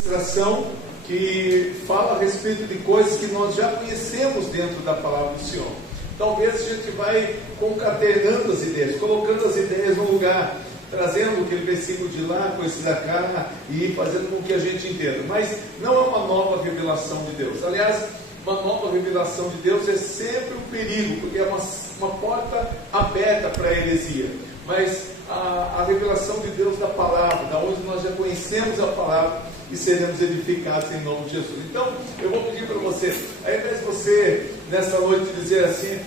Ministração que fala a respeito de coisas que nós já conhecemos dentro da palavra do Senhor. Talvez a gente vai concatenando as ideias, colocando as ideias no lugar, trazendo aquele versículo de lá, com esse da cá, e fazendo com que a gente entenda. Mas não é uma nova revelação de Deus. Aliás, uma nova revelação de Deus é sempre um perigo, porque é uma porta aberta para a heresia. Mas a revelação de Deus da palavra, da onde nós já conhecemos a palavra e seremos edificados em nome de Jesus. Então, eu vou pedir para você, ao invés de você, nessa noite, dizer assim,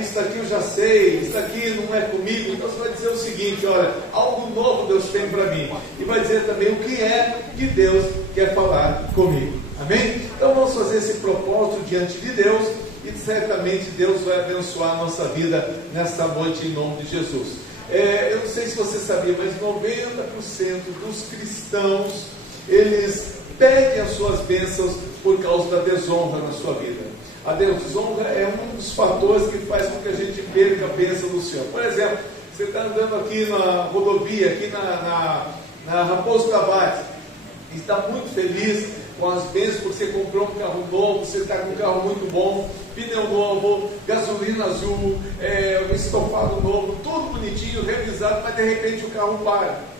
isso aqui eu já sei, isso aqui não é comigo, então você vai dizer o seguinte, olha, algo novo Deus tem para mim, e vai dizer também o que é que Deus quer falar comigo, amém? Então vamos fazer esse propósito diante de Deus, e certamente Deus vai abençoar a nossa vida nessa noite em nome de Jesus. Eu não sei se você sabia, mas 90% dos cristãos, eles perdem as suas bênçãos por causa da desonra na sua vida. A desonra é um dos fatores que faz com que a gente perca a bênção do Senhor. Por exemplo, você está andando aqui na rodovia, aqui na Raposo Tavares, e está muito feliz com as bênçãos porque você comprou um carro novo, você está com um carro muito bom, pneu novo, gasolina azul, estofado novo, tudo bonitinho, revisado, mas de repente o carro para.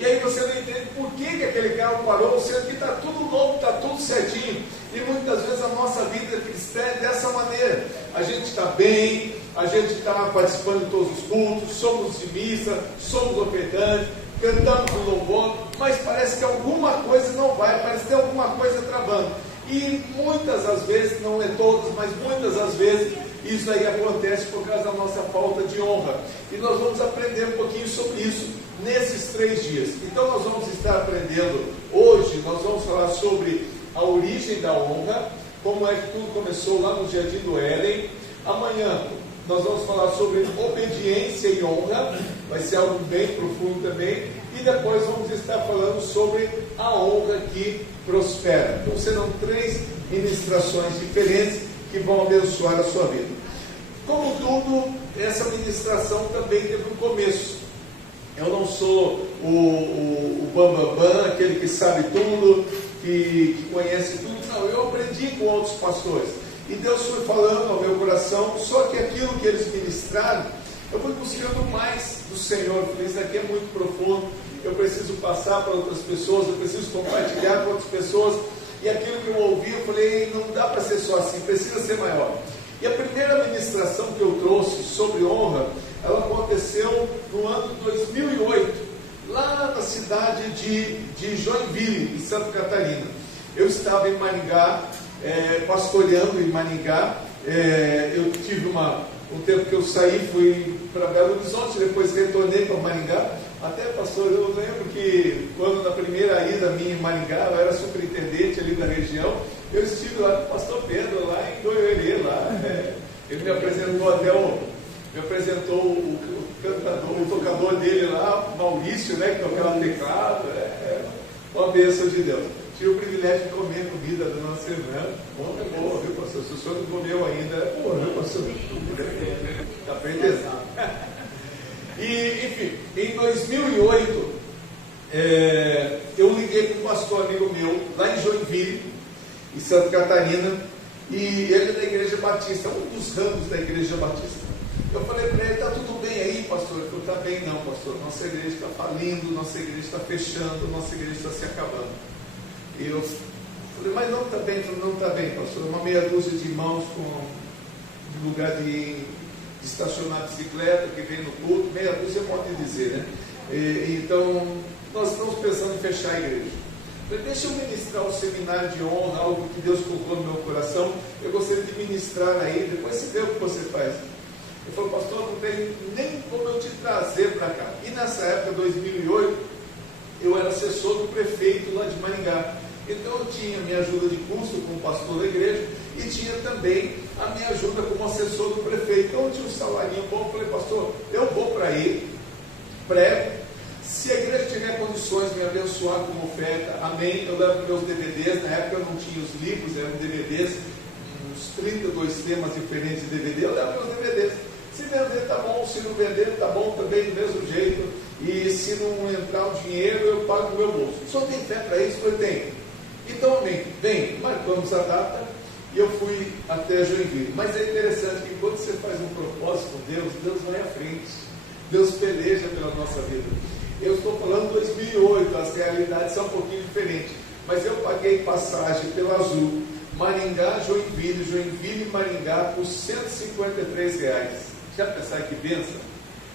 E aí você não entende por que aquele carro parou, sendo que está tudo novo, está tudo certinho. E muitas vezes a nossa vida cristã é dessa maneira. A gente está bem, a gente está participando de todos os cultos, somos dimistas, somos ofertantes, cantamos o louvor, mas parece que alguma coisa não vai, parece que tem alguma coisa travando. E muitas das vezes, não é todas, mas muitas das vezes, isso aí acontece por causa da nossa falta de honra. E nós vamos aprender um pouquinho sobre isso nesses 3 dias. Então nós vamos estar aprendendo hoje, nós vamos falar sobre a origem da honra, como é que tudo começou lá no Jardim do Éden. Amanhã nós vamos falar sobre obediência e honra, vai ser algo bem profundo também, e depois vamos estar falando sobre a honra que prospera. Então serão 3 ministrações diferentes que vão abençoar a sua vida. Como tudo, essa ministração também teve um começo. Eu não sou o bambambam, aquele que sabe tudo, que conhece tudo. Não, eu aprendi com outros pastores. E Deus foi falando ao meu coração, só que aquilo que eles ministraram, eu fui buscando mais do Senhor. Eu falei, isso aqui é muito profundo, eu preciso passar para outras pessoas, eu preciso compartilhar com outras pessoas. E aquilo que eu ouvi, eu falei, não dá para ser só assim, precisa ser maior. E a primeira ministração que eu trouxe sobre honra, ela aconteceu no ano de 2008, lá na cidade de Joinville, em Santa Catarina. Eu estava em Maringá, pastoreando em Maringá. Eu tive um tempo que eu saí, fui para Belo Horizonte, depois retornei para Maringá. Até, pastor, eu lembro que quando na primeira ida minha em Maringá, eu era superintendente ali da região, eu estive lá com o pastor Pedro, lá em Goiôerê, lá. Ele me apresentou o cantador, o tocador dele lá, Maurício, né, que tocava teclado. Uma bênção de Deus. Tive o privilégio de comer a comida da nossa irmã. Boa, viu, pastor? Se o senhor não comeu ainda, é boa, viu, pastor? Está pretesado. E, enfim, em 2008, eu liguei para um pastor amigo meu, lá em Joinville, em Santa Catarina, e ele é da Igreja Batista, um dos ramos da Igreja Batista. Eu falei para ele, está tudo bem aí, pastor? Ele falou, está bem não, pastor, nossa igreja está falindo, nossa igreja está fechando, nossa igreja está se acabando. E eu falei, mas não está bem? Ele falou, não está bem, pastor, uma meia dúzia de irmãos com lugar de estacionar a bicicleta, que vem no culto, meia dúzia pode dizer, né? Então, nós estamos pensando em fechar a igreja. Eu falei, deixa eu ministrar um seminário de honra, algo que Deus colocou no meu coração, eu gostaria de ministrar aí, depois você vê o que você faz. Ele falou, pastor, não tem nem como eu te trazer para cá. E nessa época, 2008, eu era assessor do prefeito lá de Maringá. Então eu tinha minha ajuda de custo como pastor da igreja e tinha também a minha ajuda como assessor do prefeito. Então eu tinha um salário bom. Eu falei, pastor, eu vou para aí, prego. Se a igreja tiver condições de me abençoar com oferta, amém. Eu levo meus DVDs. Na época eu não tinha os livros, eram DVDs, uns 32 temas diferentes de DVD. Eu levo meus DVDs. Se vender tá bom, se não vender tá bom também do mesmo jeito. E se não entrar o dinheiro, eu pago do meu bolso. O senhor tem fé para isso? Eu tenho. momento, vem, marcamos a data e eu fui até Joinville. Mas é interessante que quando você faz um propósito com Deus, Deus vai à frente, Deus peleja pela nossa vida. Eu estou falando 2008, as realidades são um pouquinho diferentes, mas eu paguei passagem pelo Azul, Maringá, Joinville, Joinville e Maringá por R$153. Já pensaram que benção?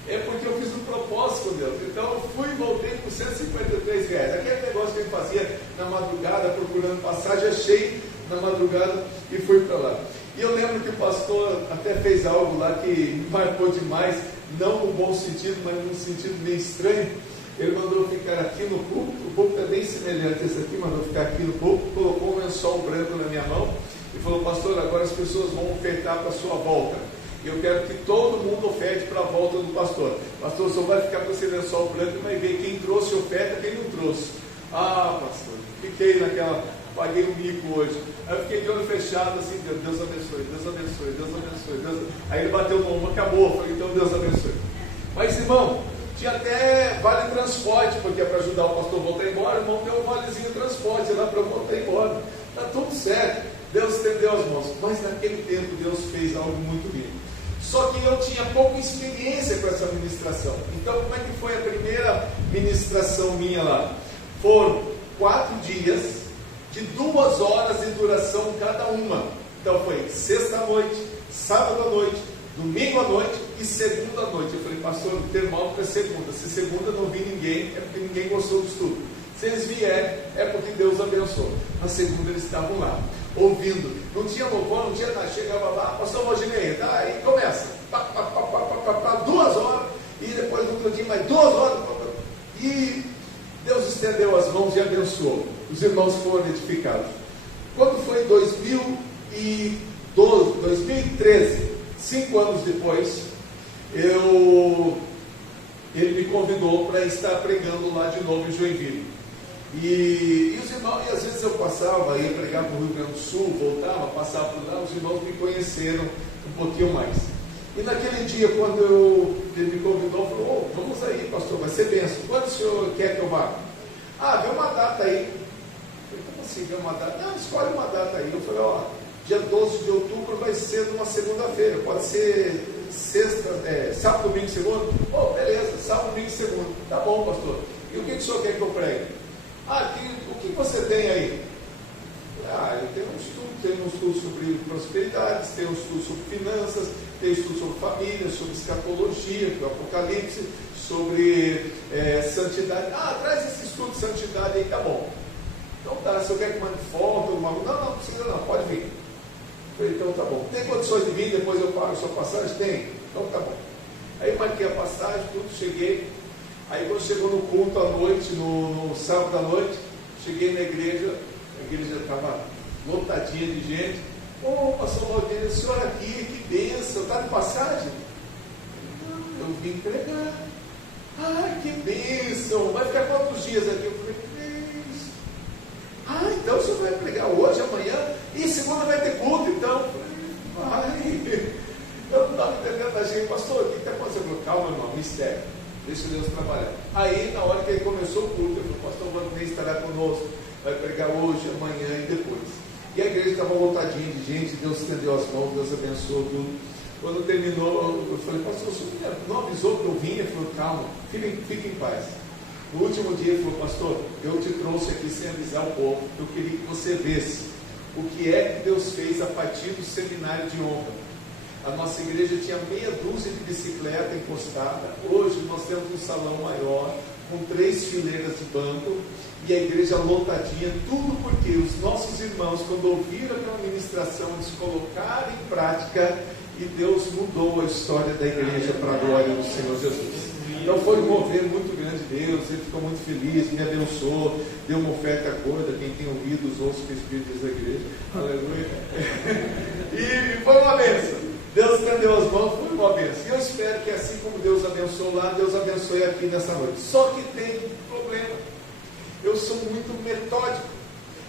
É porque eu fiz um propósito com Deus. Então eu fui e voltei por R$153. Aquele negócio que ele fazia na madrugada, procurando passagem, achei na madrugada e fui para lá. E eu lembro que o pastor até fez algo lá que me marcou demais, não no bom sentido, mas num sentido meio estranho. Ele mandou ficar aqui no púlpito, o púlpito é bem semelhante a esse aqui, mandou ficar aqui no púlpito, colocou um lençol branco na minha mão e falou: pastor, agora as pessoas vão ofertar para a sua volta. Eu quero que todo mundo oferte para a volta do pastor. Pastor, só vai ficar com esse lençol branco e vai ver quem trouxe oferta, quem não trouxe. Ah, pastor, fiquei naquela, paguei um mico hoje. Aí eu fiquei de olho fechado assim: Deus abençoe, Deus abençoe, Deus abençoe, Deus abençoe. Aí ele bateu no ombro, acabou. Eu falei: então Deus abençoe. Mas irmão, tinha até vale transporte, porque é para ajudar o pastor a voltar embora. O irmão deu um valezinho transporte lá para eu voltar embora. Está tudo certo, Deus estendeu as mãos. Mas naquele tempo Deus fez algo muito lindo. Só que eu tinha pouca experiência com essa ministração. Então como é que foi a primeira ministração minha lá? Foram 4 dias de 2 horas de duração cada uma. Então foi sexta à noite, sábado à noite, domingo à noite e segunda à noite. Eu falei: pastor, o termômetro é segunda. Se segunda não vi ninguém, é porque ninguém gostou do estudo. Se eles vierem, é porque Deus abençoou. Na segunda eles estavam lá, ouvindo. Não tinha louvor, não tinha nada. Chegava lá, pastor Roginei, aí começa. 2 horas. E depois no outro dia mais 2 horas. E Deus estendeu as mãos e abençoou. Os irmãos foram edificados. Quando foi 2013, 5 anos depois, ele me convidou para estar pregando lá de novo em Joinville. E os irmãos, e às vezes eu passava, ia pregar para o Rio Grande do Sul, voltava, passava por lá, os irmãos me conheceram um pouquinho mais. E naquele dia, quando ele me convidou, falou: vamos aí, pastor, vai ser benção. Quando o senhor quer que eu vá? Vê uma data aí. Eu falei: como assim, vê uma data? Não, escolhe uma data aí. Eu falei: dia 12 de outubro vai ser numa segunda-feira, pode ser sexta, sábado, domingo, segunda? Beleza, sábado, domingo, segunda. Tá bom, pastor. E o que o senhor quer que eu pregue? O que você tem aí? Eu tenho um estudo sobre prosperidades, tenho um estudo sobre finanças, tenho um estudo sobre família, sobre escatologia, que é o Apocalipse, sobre santidade. Traz esse estudo de santidade aí, tá bom. Então tá, se eu quero que mande foto, não precisa não, pode vir. Eu falei: então tá bom. Tem condições de vir, depois eu pago a sua passagem? Tem. Então tá bom. Aí marquei a passagem, tudo, cheguei. Aí quando chegou no culto à noite, no sábado à noite, cheguei na igreja, a igreja estava lotadinha de gente. Pastor Valdir, o senhor aqui, que bênção, está de passagem? Eu vim pregar. Que bênção, vai ficar quantos dias aqui? Eu falei: 3. Então o senhor vai pregar hoje, amanhã, e segunda vai ter culto, então. Eu não estava entendendo a gente: pastor, o que está acontecendo? Eu falei: calma, irmão, mistério, deixa Deus trabalhar. Aí, na hora que ele começou o culto, eu falei: pastor Valdir estará conosco, vai pregar hoje, amanhã e depois. E a igreja estava lotadinha de gente, Deus estendeu as mãos, Deus abençoou tudo. Quando terminou, eu falei: pastor, o senhor não avisou que eu vinha? Ele falou: calma, fique em paz. No último dia ele falou: pastor, eu te trouxe aqui sem avisar o povo, eu queria que você visse o que é que Deus fez a partir do seminário de honra. A nossa igreja tinha meia dúzia de bicicleta encostada. Hoje nós temos um salão maior, com 3 fileiras de banco, e a igreja lotadinha, tudo porque os nossos irmãos, quando ouviram aquela ministração, eles colocaram em prática, e Deus mudou a história da igreja para a glória do Senhor Jesus. Então foi um mover muito grande de Deus, ele ficou muito feliz, me abençoou, deu uma oferta gorda, quem tem ouvido os outros que Espíritos da igreja, aleluia, e foi uma bênção. Deus estendeu as mãos, foi uma bênção. E eu espero que assim como Deus abençoou lá, Deus abençoe aqui nessa noite. Só que tem um problema. Eu sou muito metódico.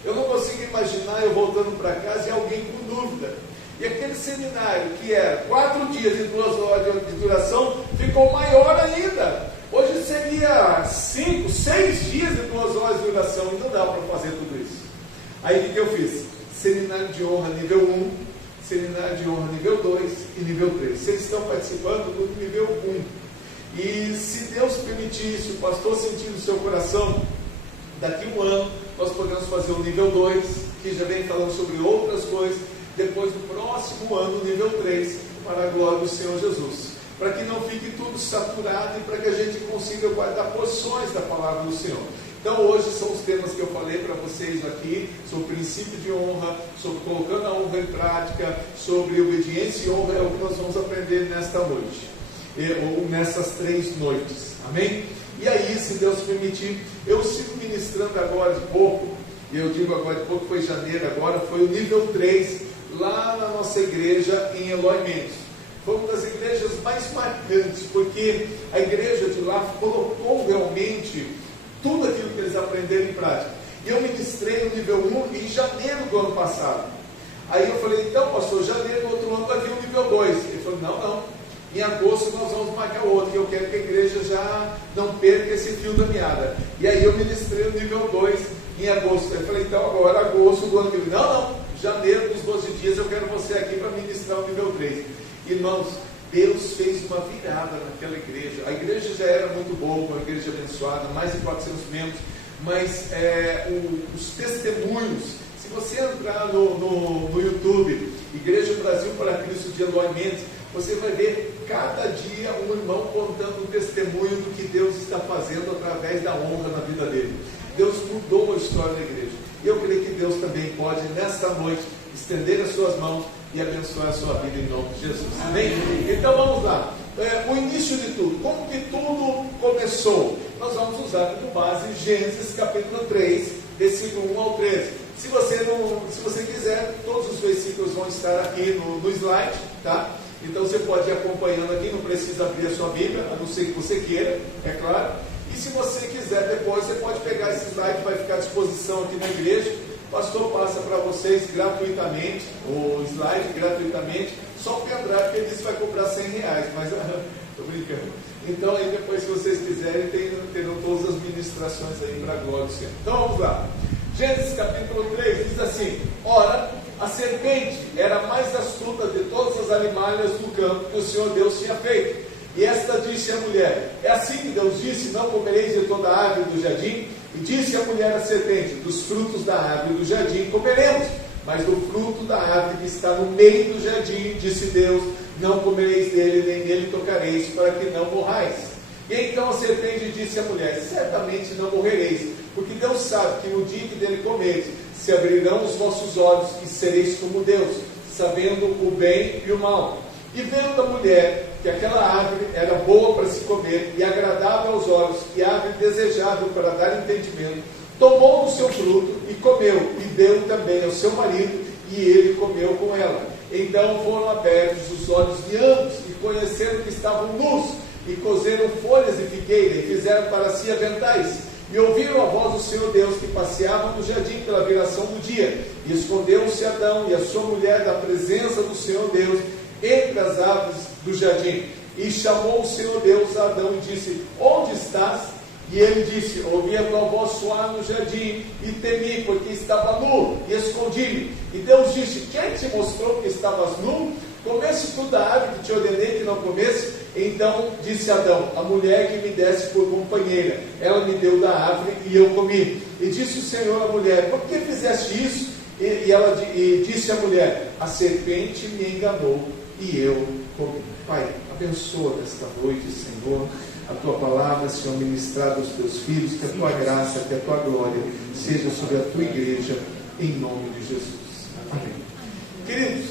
Eu não consigo imaginar eu voltando para casa e alguém com dúvida. E aquele seminário que era 4 dias e 2 horas de duração, ficou maior ainda. Hoje seria 5, 6 dias e 2 horas de duração, e não dá para fazer tudo isso. Aí o que eu fiz? Seminário de honra nível 1, seminário de honra nível 2 e nível 3. Vocês estão participando do nível 1. E se Deus permitir isso, o pastor sentir no seu coração, daqui a um ano nós podemos fazer o nível 2, que já vem falando sobre outras coisas, depois do próximo ano, o nível 3, para a glória do Senhor Jesus. Para que não fique tudo saturado e para que a gente consiga guardar porções da palavra do Senhor. Então hoje são os temas que eu falei para vocês aqui, sobre o princípio de honra, sobre colocando a honra em prática, sobre obediência e honra, é o que nós vamos aprender nesta noite, ou nessas 3 noites, amém? E aí, se Deus permitir, eu sigo ministrando agora de pouco, e eu digo agora de pouco, foi janeiro agora, foi o nível 3, lá na nossa igreja em Eloy Mendes. Foi uma das igrejas mais marcantes, porque a igreja de lá colocou realmente tudo aquilo que eles aprenderam em prática. E eu ministrei o nível 1 em janeiro do ano passado. Aí eu falei, então pastor, janeiro do outro ano vai vir o nível 2. Ele falou, não, em agosto nós vamos marcar outro, que eu quero que a igreja já não perca esse fio da meada. E aí eu ministrei o nível 2 em agosto. Eu falei, então agora agosto do ano que vem. Não, janeiro dos 12 dias eu quero você aqui para ministrar o nível 3. Irmãos, Deus fez uma virada naquela igreja. A igreja já era muito boa, uma igreja abençoada, mais de 400 membros, mas os testemunhos, se você entrar no YouTube, Igreja Brasil para Cristo de Eloy Mendes, você vai ver cada dia um irmão contando um testemunho do que Deus está fazendo através da honra na vida dele. Deus mudou a história da igreja. E eu creio que Deus também pode, nesta noite, estender as suas mãos e abençoar a sua vida em nome de Jesus. Amém? Então vamos lá. O início de tudo. Como que tudo começou? Nós vamos usar como base Gênesis capítulo 3, versículo 1 ao 13. Se você quiser, todos os versículos vão estar aqui no slide, tá? Então você pode ir acompanhando aqui, não precisa abrir a sua Bíblia, a não ser que você queira, é claro. E se você quiser depois, você pode pegar esse slide, vai ficar à disposição aqui na igreja. O pastor passa para vocês gratuitamente, o slide gratuitamente, só o pendrive que ele disse vai cobrar R$100, mas estou brincando. Então aí depois, se vocês quiserem, terão todas as ministrações aí para a glória do Senhor. Então vamos lá. Gênesis capítulo 3 diz assim: ora, a serpente era a mais astuta de todas as animalhas do campo que o Senhor Deus tinha feito. E esta disse à mulher: é assim que Deus disse, não comereis de toda a árvore do jardim? E disse a mulher à serpente: dos frutos da árvore do jardim comeremos, mas do fruto da árvore que está no meio do jardim, disse Deus, não comereis dele, nem nele tocareis, para que não morrais. E então a serpente disse à mulher: certamente não morrereis, porque Deus sabe que no dia que dele comereis, se abrirão os vossos olhos e sereis como Deus, sabendo o bem e o mal. E vendo a mulher que aquela árvore era boa para se comer e agradável aos olhos, e árvore desejável para dar entendimento, tomou do seu fruto e comeu, e deu também ao seu marido, e ele comeu com ela. Então foram abertos os olhos de ambos, e conheceram que estavam nus, e cozeram folhas de figueira, e fizeram para si aventais. E ouviram a voz do Senhor Deus que passeava no jardim pela viração do dia. E escondeu-se Adão e a sua mulher da presença do Senhor Deus entre as árvores do jardim. E chamou o Senhor Deus a Adão e disse: onde estás? E ele disse: ouvi a tua voz soar no jardim e temi, porque estava nu e escondi-me. E Deus disse: quem te mostrou que estavas nu? Comesse tu da árvore que te ordenei que não comesse? Então disse Adão: a mulher que me desse por companheira, ela me deu da árvore e eu comi. E disse o Senhor à mulher: por que fizeste isso? E disse a mulher: a serpente me enganou e eu comi. Pai, abençoa nesta noite, Senhor, a tua palavra, Senhor, ministrada aos teus filhos, que a tua graça, que a tua glória seja sobre a tua igreja, em nome de Jesus. Amém. Queridos,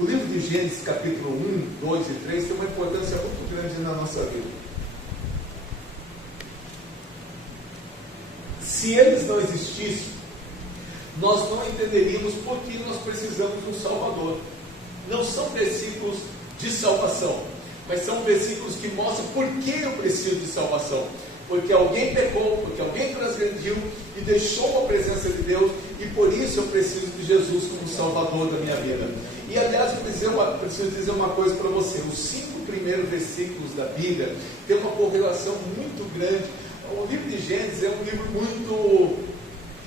o livro de Gênesis, capítulo 1, 2 e 3, tem uma importância muito grande na nossa vida. Se eles não existissem, nós não entenderíamos por que nós precisamos de um Salvador. Não são versículos de salvação, mas são versículos que mostram por que eu preciso de salvação. Porque alguém pecou, porque alguém transgrediu e deixou a presença de Deus, e por isso eu preciso de Jesus como Salvador da minha vida. E aliás, eu preciso dizer uma coisa para você: os 5 primeiros versículos da Bíblia têm uma correlação muito grande. O livro de Gênesis é um livro muito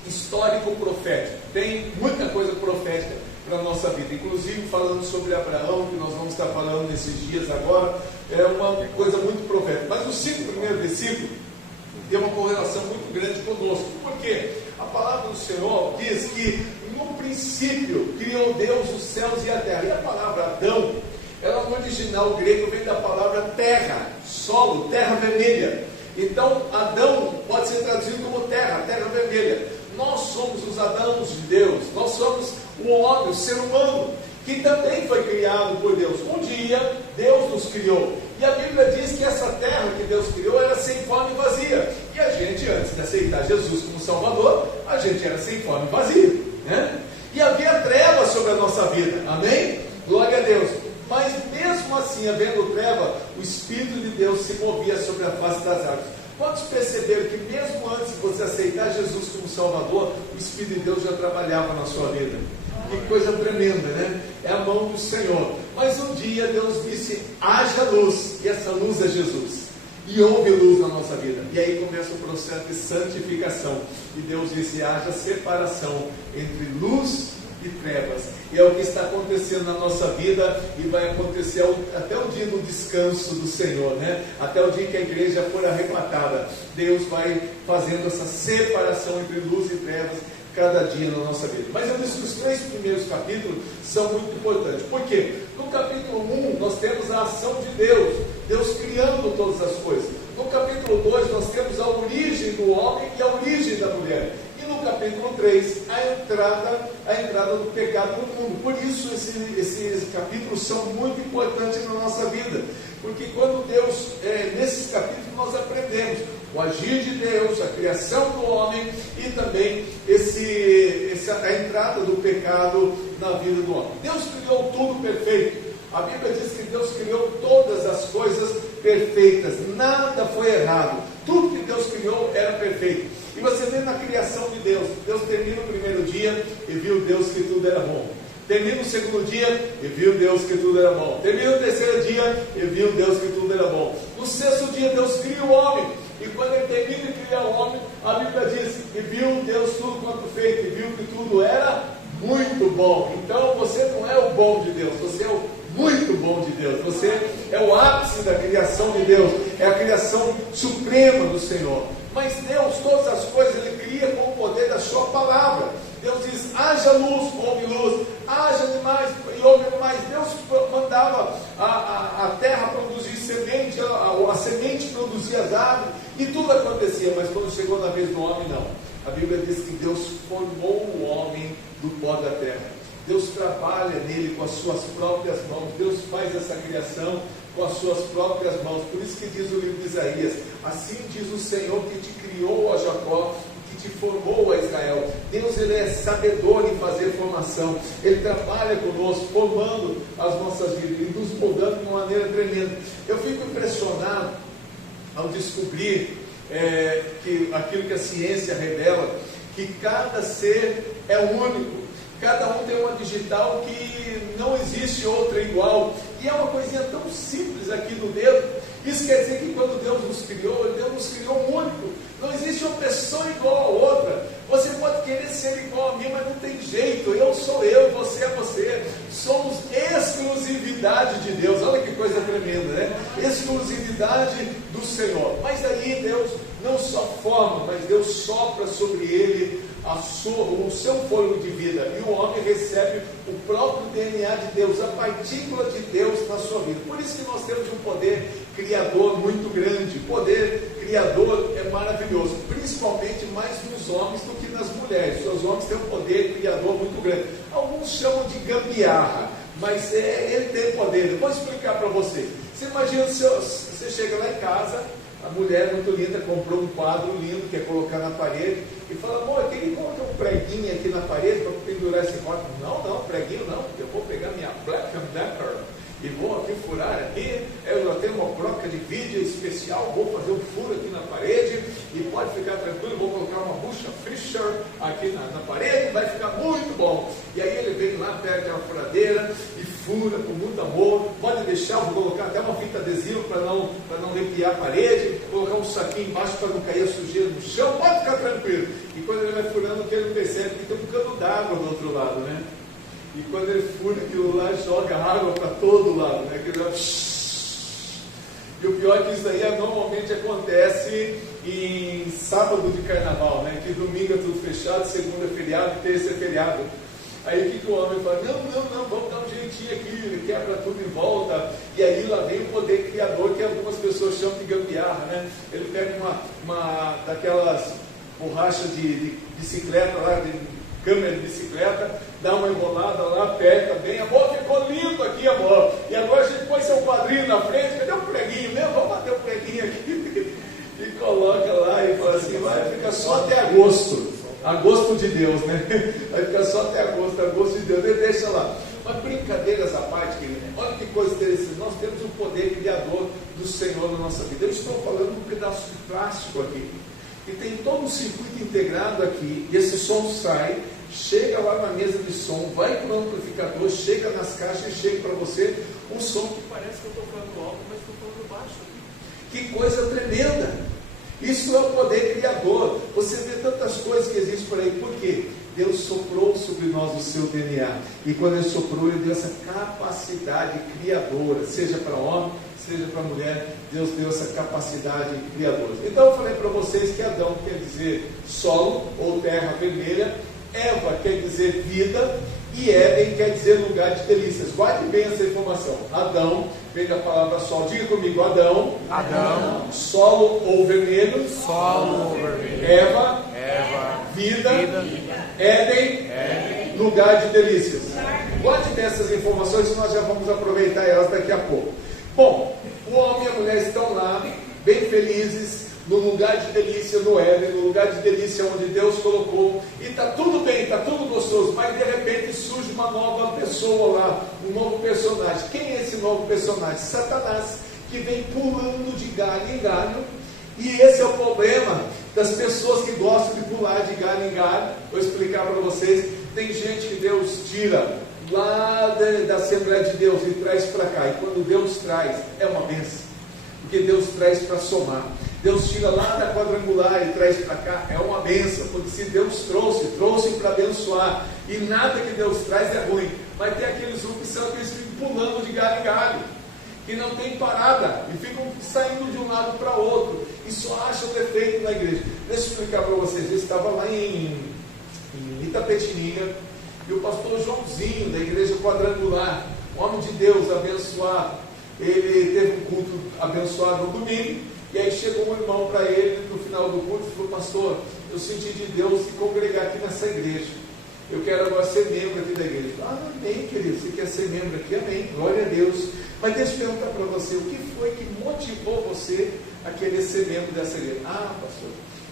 histórico profético. Tem muita coisa profética para a nossa vida, inclusive falando sobre Abraão, que nós vamos estar falando nesses dias agora, é uma coisa muito profética. Mas os 5 primeiros versículos tem uma correlação muito grande conosco, porque a palavra do Senhor diz que no princípio criou Deus os céus e a terra. E a palavra Adão, ela no original grego vem da palavra terra, solo, terra vermelha. Então Adão pode ser traduzido como terra, terra vermelha. Nós somos os Adãos de Deus, nós somos o homem, o ser humano, que também foi criado por Deus. Um dia Deus nos criou, e a Bíblia diz que essa terra que Deus criou era sem forma e vazia. E a gente, antes de aceitar Jesus como Salvador, a gente era sem forma e vazia, né? E havia trevas sobre a nossa vida, amém? Glória a Deus. Mas mesmo assim, havendo treva, o Espírito de Deus se movia sobre a face das águas. Quantos perceberam que mesmo antes de você aceitar Jesus como Salvador, o Espírito de Deus já trabalhava na sua vida? Que coisa tremenda, né? É a mão do Senhor. Mas um dia Deus disse, haja luz, e essa luz é Jesus. E houve luz na nossa vida. E aí começa o processo de santificação. E Deus disse, haja separação entre luz e trevas. E é o que está acontecendo na nossa vida, e vai acontecer até o dia do descanso do Senhor, né? Até o dia que a igreja for arrebatada. Deus vai fazendo essa separação entre luz e trevas cada dia na nossa vida. Mas eu disse que os 3 primeiros capítulos são muito importantes. Por quê? No capítulo 1 nós temos a ação de Deus, Deus criando todas as coisas. No capítulo 2 nós temos a origem do homem e a origem da mulher. E no capítulo 3 a entrada do pecado no mundo. Por isso esses capítulos são muito importantes na nossa vida. Porque quando Deus, nesses capítulos nós aprendemos o agir de Deus, a criação do homem e também a entrada do pecado na vida do homem. Deus criou tudo perfeito. A Bíblia diz que Deus criou todas as coisas perfeitas, nada foi errado. Tudo que Deus criou era perfeito. E você vê na criação de Deus, Deus termina o primeiro dia e viu Deus que tudo era bom. Termina o segundo dia e viu Deus que tudo era bom. Termina o terceiro dia e viu Deus que tudo era bom. No 6º dia Deus cria o homem. E quando ele termina de criar o homem, a Bíblia diz, e viu Deus tudo quanto feito, e viu que tudo era muito bom. Então você não é o bom de Deus, você é o muito bom de Deus. Você é o ápice da criação de Deus, é a criação suprema do Senhor. Mas Deus, todas as coisas, Ele cria com o poder da sua palavra. Deus diz, haja luz, houve luz, haja animais e houve animais. Deus mandava a terra produzir semente, a semente produzia as árvores, e tudo acontecia. Mas quando chegou na vez do homem, não. A Bíblia diz que Deus formou o homem do pó da terra. Deus trabalha nele com as suas próprias mãos. Deus faz essa criação com as suas próprias mãos. Por isso que diz o livro de Isaías, assim diz o Senhor que te criou, ó Jacó, que te formou, a Israel. Deus, Ele é sabedor em fazer formação. Ele trabalha conosco, formando as nossas vidas e nos moldando de uma maneira tremenda. Eu fico impressionado ao descobrir que aquilo que a ciência revela, que cada ser é único. Cada um tem uma digital que não existe outra igual. E é uma coisinha tão simples aqui no dedo. Isso quer dizer que quando Deus nos criou único. Não existe uma pessoa igual a outra. Você pode querer ser igual a mim, mas não tem jeito. Eu sou eu, você é você. Somos exclusividade de Deus. Olha que coisa tremenda, né? Exclusividade do Senhor. Mas aí Deus não só forma, mas Deus sopra sobre ele o seu fôlego de vida, e o homem recebe o próprio DNA de Deus, a partícula de Deus na sua vida. Por isso que nós temos um poder criador muito grande. O poder criador é maravilhoso, principalmente mais nos homens do que nas mulheres. Os homens têm um poder criador muito grande. Alguns chamam de gambiarra, mas ele tem poder. Eu vou explicar para você. Você imagina, você chega lá em casa, a mulher muito linda comprou um quadro lindo, quer colocar na parede, e fala, amor, eu queria colocar um preguinho aqui na parede para pendurar esse quadro. Não, preguinho não, eu vou pegar minha Black & Decker e vou aqui furar aqui, eu já tenho uma broca de vídeo especial, vou fazer um furo aqui na parede, e pode ficar tranquilo, vou colocar uma bucha Fisher aqui na parede, vai ficar muito bom. E aí ele vem lá, pega a furadeira e fura com muito amor, pode deixar, vou colocar até uma fita adesiva para não arrepiar a parede, colocar um saquinho embaixo para não cair a sujeira no chão, pode ficar tranquilo. E quando ele vai furando, que ele percebe que tem um cano d'água do outro lado, né? E quando ele fura aquilo lá, joga água para todo lado, né? E o pior é que isso aí normalmente acontece em sábado de carnaval, né? Que domingo é tudo fechado, segunda é feriado, terça é feriado. Aí o que o homem fala? Não, vamos dar um jeitinho aqui, ele quebra tudo em volta. E aí lá vem o poder criador, que algumas pessoas chamam de gambiarra, né? Ele pega uma daquelas borrachas de bicicleta lá, de câmera de bicicleta, dá uma enrolada lá, aperta bem, amor, ficou lindo aqui, amor. E agora a gente põe seu quadrinho na frente, cadê o preguinho mesmo? Vamos bater o preguinho aqui. E coloca lá e fala assim, vai ficar só até agosto. Agosto de Deus, né? Vai ficar só até agosto de Deus. Ele deixa lá. Mas brincadeiras à parte, querido, olha que coisa interessante. Nós temos um poder criador do Senhor na nossa vida. Eu estou falando de um pedaço de plástico aqui. E tem todo um circuito integrado aqui. E esse som sai, chega lá na mesa de som, vai para o amplificador, chega nas caixas e chega para você um som que parece que eu estou falando alto, mas estou falando baixo aqui. Que coisa tremenda! Isso é o poder criador. Você vê tantas coisas que existem por aí. Por quê? Deus soprou sobre nós o seu DNA. E quando Ele soprou, Ele deu essa capacidade criadora, seja para homem, seja para mulher. Deus deu essa capacidade criadora. Então eu falei para vocês que Adão quer dizer solo ou terra vermelha, Eva quer dizer vida, e Éden quer dizer lugar de delícias. Guarde bem essa informação. Adão vem da palavra solo. Diga comigo, Adão. Solo ou vermelho. Eva. Vida. Éden. Lugar de delícias. Guarde bem essas informações, nós já vamos aproveitar elas daqui a pouco. Bom, o homem e a mulher estão lá, bem felizes, no lugar de delícia no Éden, no lugar de delícia onde Deus colocou, e está tudo bem, está tudo gostoso, mas de repente surge uma nova pessoa lá, um novo personagem. Quem é esse novo personagem? Satanás, que vem pulando de galho em galho, e esse é o problema das pessoas que gostam de pular de galho em galho. Vou explicar para vocês. Tem gente que Deus tira lá da Assembleia de Deus e traz para cá, e quando Deus traz, é uma bênção, porque Deus traz para somar. Deus tira lá da quadrangular e traz para cá, é uma bênção, porque se Deus trouxe para abençoar, e nada que Deus traz é ruim. Mas tem aqueles que são aqueles que ficam pulando de galho em galho, que não tem parada, e ficam saindo de um lado para outro, e só acham defeito na igreja. Deixa eu explicar para vocês. Eu estava lá em Itapetininga, e o pastor Joãozinho, da igreja quadrangular, um homem de Deus abençoado, ele teve um culto abençoado no domingo, e aí chegou um irmão para ele no final do culto e falou: pastor, eu senti de Deus se congregar aqui nessa igreja, eu quero agora ser membro aqui da igreja. Amém, querido, você quer ser membro aqui? Amém, glória a Deus. Mas deixa eu perguntar para você, o que foi que motivou você a querer ser membro dessa igreja? Pastor,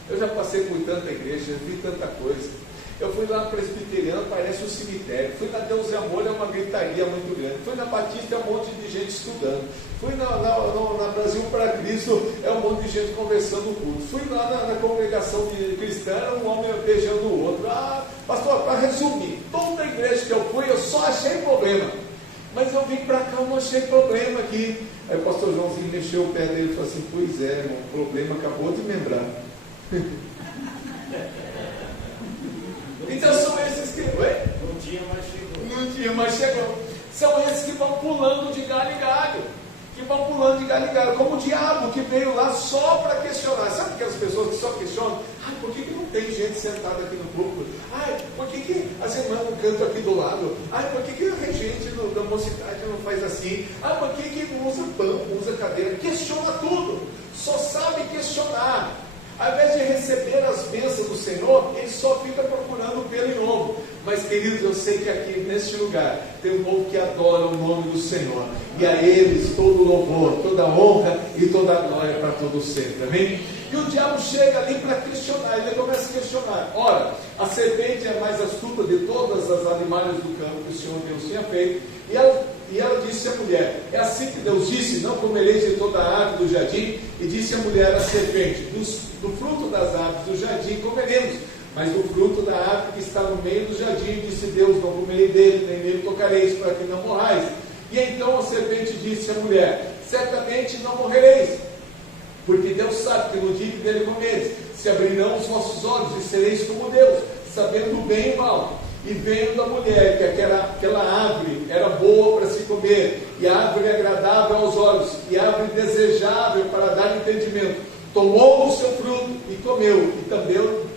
eu já passei por tanta igreja, já vi tanta coisa. Eu fui lá na Presbiteriana, parece um cemitério. Fui na Deus e Amor, é uma gritaria muito grande. Fui na Batista, é um monte de gente estudando. Fui na Brasil para Cristo, é um monte de gente conversando no culto. Fui lá na congregação de cristã, era um homem beijando o outro. Pastor, para resumir, toda a igreja que eu fui, eu só achei problema. Mas eu vim para cá, eu não achei problema aqui. Aí o pastor Joãozinho mexeu o pé dele e falou assim: pois é, irmão, o problema acabou de membrar. Então são esses que... Um dia mais chegou. São esses que vão pulando de galho em galho. Como o diabo que veio lá só para questionar. Sabe aquelas pessoas que só questionam? Por que não tem gente sentada aqui no púlpito? Por que as irmãs não cantam aqui do lado? Por que a regente da mocidade não faz assim? Por que usa banco, usa cadeira? Questiona tudo. Só sabe questionar. Ao invés de receber as bênçãos do Senhor, ele só fica procurando pelo em ovo. Mas, queridos, eu sei que aqui neste lugar tem um povo que adora o nome do Senhor, e a eles todo louvor, toda honra e toda glória para todo sempre, amém? E o diabo chega ali para questionar, ele começa a questionar. Ora, a serpente é a mais astuta de todas as animais do campo que o Senhor Deus tinha feito, e ela E ela disse à mulher: é assim que Deus disse, não comereis de toda a árvore do jardim? E disse a mulher à serpente: do fruto das árvores do jardim comeremos, mas do fruto da árvore que está no meio do jardim, disse Deus, não comerei dele, nem nele tocareis, para que não morrais. E então a serpente disse à mulher: certamente não morrereis, porque Deus sabe que no dia que dele comeres, se abrirão os vossos olhos e sereis como Deus, sabendo o bem e o mal. E vendo a mulher que aquela árvore era boa para se comer, e árvore agradável aos olhos, e árvore desejável para dar entendimento, tomou o seu fruto e comeu,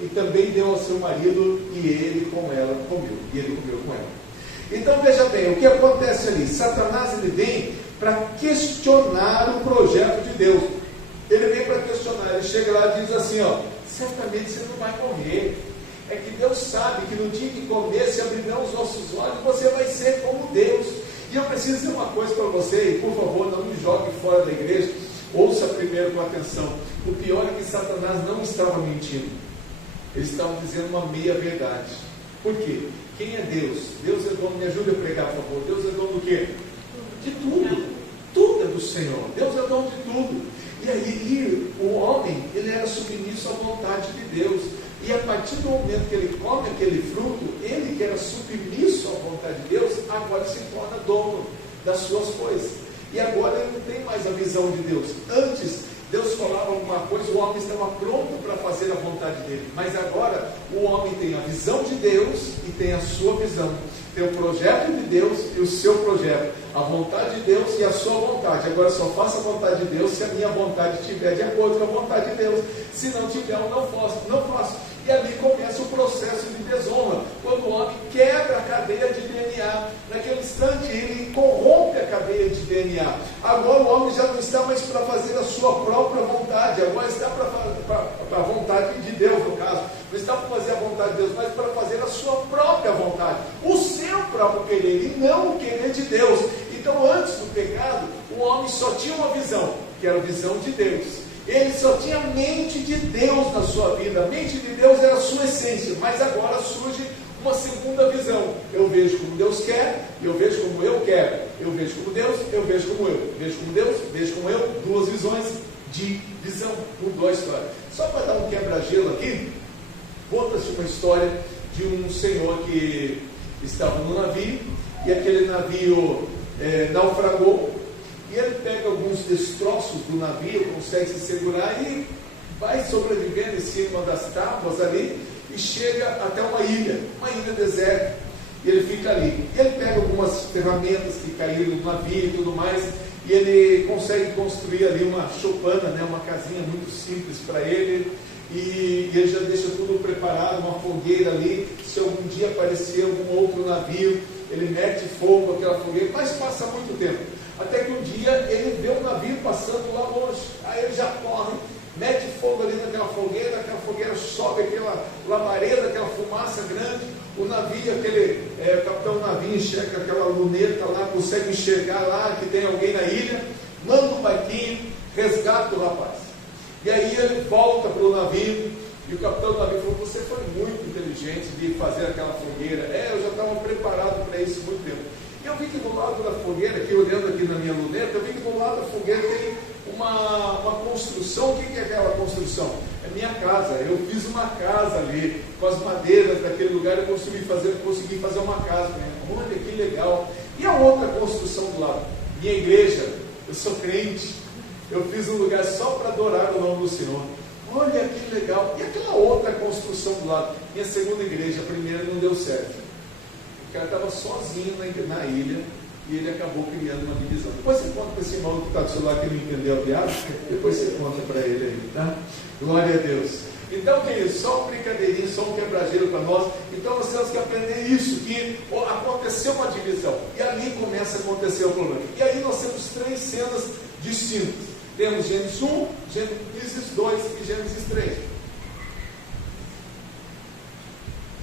e também deu ao seu marido, e ele com ela comeu, e ele comeu com ela. Então veja bem, o que acontece ali? Satanás ele vem para questionar o projeto de Deus. Ele vem para questionar, ele chega lá e diz assim, ó: certamente você não vai morrer. É que Deus sabe que no dia que comer, se abrirão os nossos olhos, você vai ser como Deus. E eu preciso dizer uma coisa para você, e por favor, não me jogue fora da igreja. Ouça primeiro com atenção. O pior é que Satanás não estava mentindo. Ele estava dizendo uma meia verdade. Por quê? Quem é Deus? Deus é dono, me ajude a pregar, por favor. Deus é dono do quê? De tudo. Tudo é do Senhor. Deus é dono de tudo. E aí o homem, ele era submisso à vontade de Deus. E a partir do momento que ele come aquele fruto, ele que era submisso à vontade de Deus, agora se torna dono das suas coisas. E agora ele não tem mais a visão de Deus. Antes, Deus falava alguma coisa, o homem estava pronto para fazer a vontade dele. Mas agora, o homem tem a visão de Deus e tem a sua visão. Tem o projeto de Deus e o seu projeto. A vontade de Deus e a sua vontade. Agora só faço a vontade de Deus se a minha vontade estiver de acordo com a vontade de Deus. Se não tiver, eu não faço. E ali começa o processo de desonra. Quando o homem quebra a cadeia de DNA, naquele instante ele corrompe a cadeia de DNA. Agora o homem já não está mais para fazer a sua própria vontade, agora está para a vontade de Deus, no caso. Não está para fazer a vontade de Deus, mas para fazer a sua própria vontade, o seu próprio querer, e não o querer de Deus. Então, antes do pecado, o homem só tinha uma visão, que era a visão de Deus. Ele só tinha a mente de Deus na sua vida. A mente de Deus era a sua essência. Mas agora surge uma segunda visão. Eu vejo como Deus quer, eu vejo como eu quero. Eu vejo como Deus, eu vejo como eu. Vejo como Deus, vejo como eu. Duas visões de visão. Mudou a história. Só para dar um quebra-gelo aqui, conta-se uma história de um senhor que estava no navio, e aquele navio naufragou. E ele pega alguns destroços do navio, consegue se segurar e vai sobrevivendo em cima das tábuas ali e chega até uma ilha deserta. E ele fica ali. E ele pega algumas ferramentas que caíram do navio e tudo mais, e ele consegue construir ali uma choupana, uma casinha muito simples para ele. E ele já deixa tudo preparado, uma fogueira ali. Se algum dia aparecer algum outro navio, ele mete fogo naquela fogueira, mas passa muito tempo. Até que um dia ele vê um navio passando lá longe. Aí ele já corre, mete fogo ali naquela fogueira sobe aquela labareda, aquela fumaça grande. O navio, o capitão do navio enxerga aquela luneta lá, consegue enxergar lá que tem alguém na ilha, manda um barquinho, resgata o rapaz. E aí ele volta para o navio, e o capitão do navio falou: você foi muito inteligente de fazer aquela fogueira. Eu já estava preparado para isso há muito tempo. E eu vi que do lado da fogueira, aqui olhando aqui na minha luneta, eu vi que do lado da fogueira tem uma construção. O que é aquela construção? É minha casa. Eu fiz uma casa ali, com as madeiras daquele lugar, eu consegui fazer uma casa. Olha que legal. E a outra construção do lado? Minha igreja. Eu sou crente. Eu fiz um lugar só para adorar o nome do Senhor. Olha que legal. E aquela outra construção do lado? Minha segunda igreja. A primeira não deu certo. O cara estava sozinho na ilha e ele acabou criando uma divisão. Depois você conta para esse irmão que está do celular que não entendeu a piada, depois você conta para ele aí, tá? Glória a Deus. Então, que é isso? Só um brincadeirinho, só um quebra-gelo para nós. Então, nós temos que aprender isso, que aconteceu uma divisão. E ali começa a acontecer o problema. E aí nós temos 3 cenas distintas. Temos Gênesis 1, Gênesis 2 e Gênesis 3.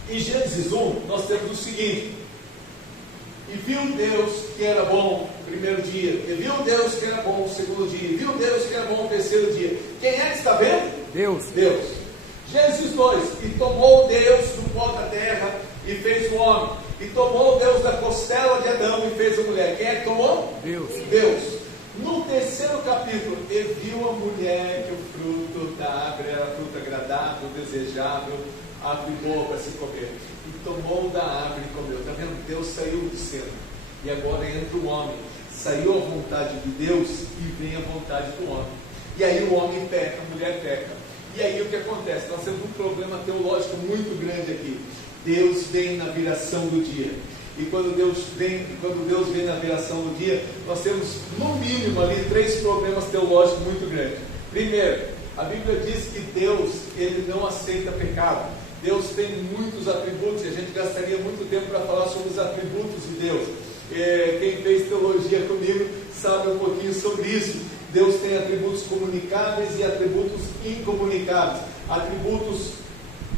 Em Gênesis 1, nós temos o seguinte: e viu Deus que era bom o primeiro dia, e viu Deus que era bom o segundo dia, e viu Deus que era bom o terceiro dia. Quem é que está vendo? Deus. Gênesis 2, e tomou Deus do pó da terra, e fez o homem. E tomou Deus da costela de Adão e fez a mulher. Quem é que tomou? Deus. Deus. No terceiro capítulo, ele viu a mulher que o fruto da árvore era fruto agradável, desejável, árvore boa para se comer. E tomou da árvore e comeu. Está vendo? Deus saiu do cena. E agora entra o homem. Saiu a vontade de Deus e vem a vontade do homem. E aí o homem peca, a mulher peca. E aí o que acontece? Nós temos um problema teológico muito grande aqui. Deus vem na viração do dia. E quando Deus vem na viração do dia, nós temos no mínimo ali 3 problemas teológicos muito grandes. Primeiro, a Bíblia diz que Deus, ele não aceita pecado. Deus tem muitos atributos, e a gente gastaria muito tempo para falar sobre os atributos de Deus. Quem fez teologia comigo sabe um pouquinho sobre isso. Deus tem atributos comunicáveis e atributos incomunicáveis, atributos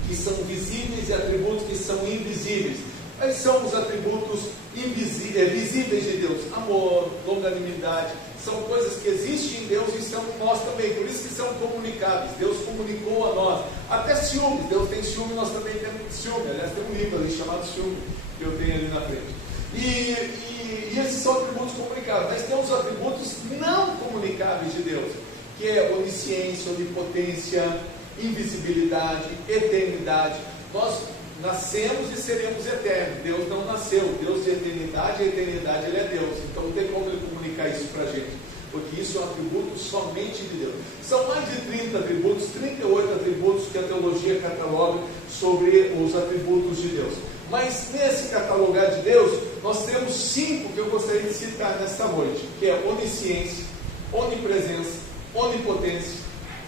que são visíveis e atributos que são invisíveis. Quais são os atributos visíveis de Deus? Amor, longanimidade, são coisas que existem em Deus e são em nós também, por isso que são comunicáveis. Deus comunicou a nós, até ciúme. Deus tem ciúme, nós também temos ciúme. Aliás, tem um livro ali chamado Ciúme, que eu tenho ali na frente. E esses são atributos comunicáveis. Mas temos os atributos não comunicáveis de Deus, que é onisciência, onipotência, invisibilidade, eternidade. Nós nascemos e seremos eternos. Deus não nasceu. Deus é eternidade, a eternidade ele é Deus. Então não tem como ele comunicar isso para a gente, porque isso é um atributo somente de Deus. São mais de 30 atributos, 38 atributos que a teologia cataloga sobre os atributos de Deus. Mas nesse catalogar de Deus, nós temos 5 que eu gostaria de citar nesta noite, que é onisciência, onipresença, onipotência,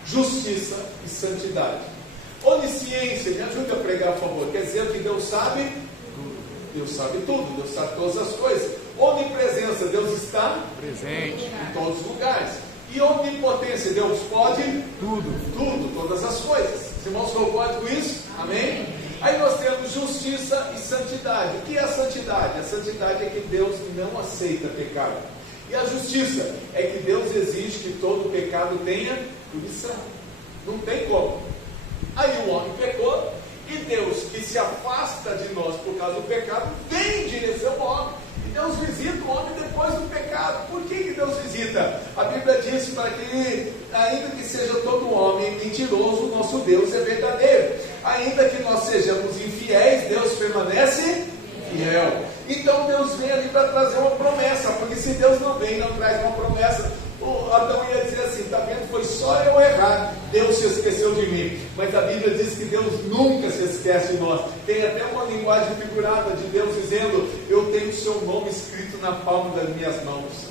justiça e santidade. Onisciência, me ajude a pregar, por favor. Quer dizer que Deus sabe tudo. Deus sabe tudo, Deus sabe todas as coisas. Onipresença, Deus está presente em todos os lugares. E onipotência, Deus pode tudo, todas as coisas. Os irmãos concordam com isso? Amém? Aí nós temos justiça e santidade. O que é a santidade? A santidade é que Deus não aceita pecado. E a justiça é que Deus exige que todo pecado tenha punição. Não tem como. Aí o homem pecou, e Deus, que se afasta de nós por causa do pecado, vem em direção ao homem. E Deus visita o homem depois do pecado. Por que Deus visita? A Bíblia diz para que, ainda que seja todo homem mentiroso, nosso Deus é verdadeiro. Ainda que nós sejamos infiéis, Deus permanece fiel. Então Deus vem ali para trazer uma promessa, porque se Deus não vem, não traz uma promessa, o Adão ia dizer assim: está vendo, foi só eu errar, Deus se esqueceu de mim. Mas a Bíblia diz que Deus nunca se esquece de nós. Tem até uma linguagem figurada de Deus dizendo: eu tenho o seu nome escrito na palma das minhas mãos.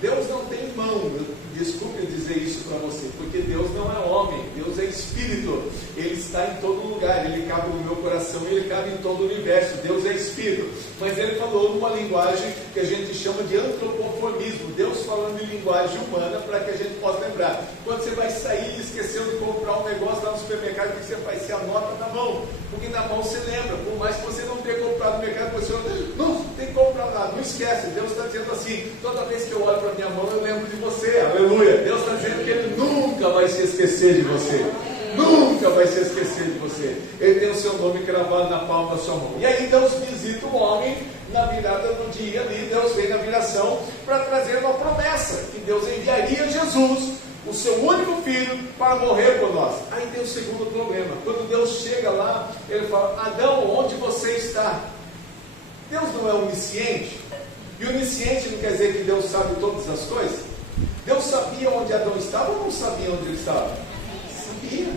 Deus não tem mão, desculpe dizer isso para você, porque Deus não é homem, Deus é Espírito, Ele está em todo lugar, Ele cabe no meu coração, Ele cabe em todo o universo, Deus é Espírito. Mas Ele falou numa linguagem que a gente chama de antropoformismo, Deus falando em linguagem humana para que a gente possa lembrar. Quando você vai sair e esqueceu de comprar um negócio lá no supermercado, o que você faz? Você anota na mão, porque na mão você lembra, por mais que você não tenha comprado no mercado, você não tem que comprar nada, não esquece. Deus está dizendo assim: toda vez que eu olho para a minha mão, eu lembro de você, aleluia. Deus está dizendo que Ele nunca vai se esquecer de você, nunca vai se esquecer de você. Ele tem o seu nome cravado na palma da sua mão. E aí Deus visita o homem na virada do dia ali, Deus vem na viração para trazer uma promessa, que Deus enviaria Jesus, o seu único filho, para morrer por nós. Aí tem o segundo problema. Quando Deus chega lá, Ele fala: Adão, onde você está? Deus não é onisciente? E onisciente não quer dizer que Deus sabe todas as coisas? Deus sabia onde Adão estava ou não sabia onde ele estava? Sabia.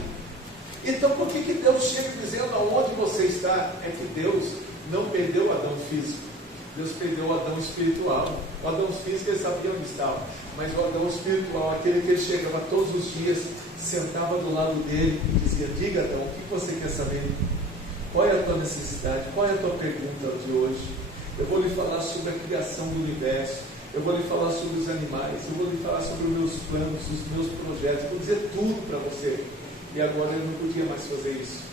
Então por que Deus chega dizendo aonde você está? É que Deus não perdeu o Adão físico, Deus perdeu o Adão espiritual. O Adão físico ele sabia onde estava, mas o Adão espiritual, aquele que ele chegava todos os dias, sentava do lado dele e dizia: diga, Adão, o que você quer saber? Qual é a tua necessidade? Qual é a tua pergunta de hoje? Eu vou lhe falar sobre a criação do universo, eu vou lhe falar sobre os animais, eu vou lhe falar sobre os meus planos, os meus projetos, vou dizer tudo para você. E agora ele não podia mais fazer isso,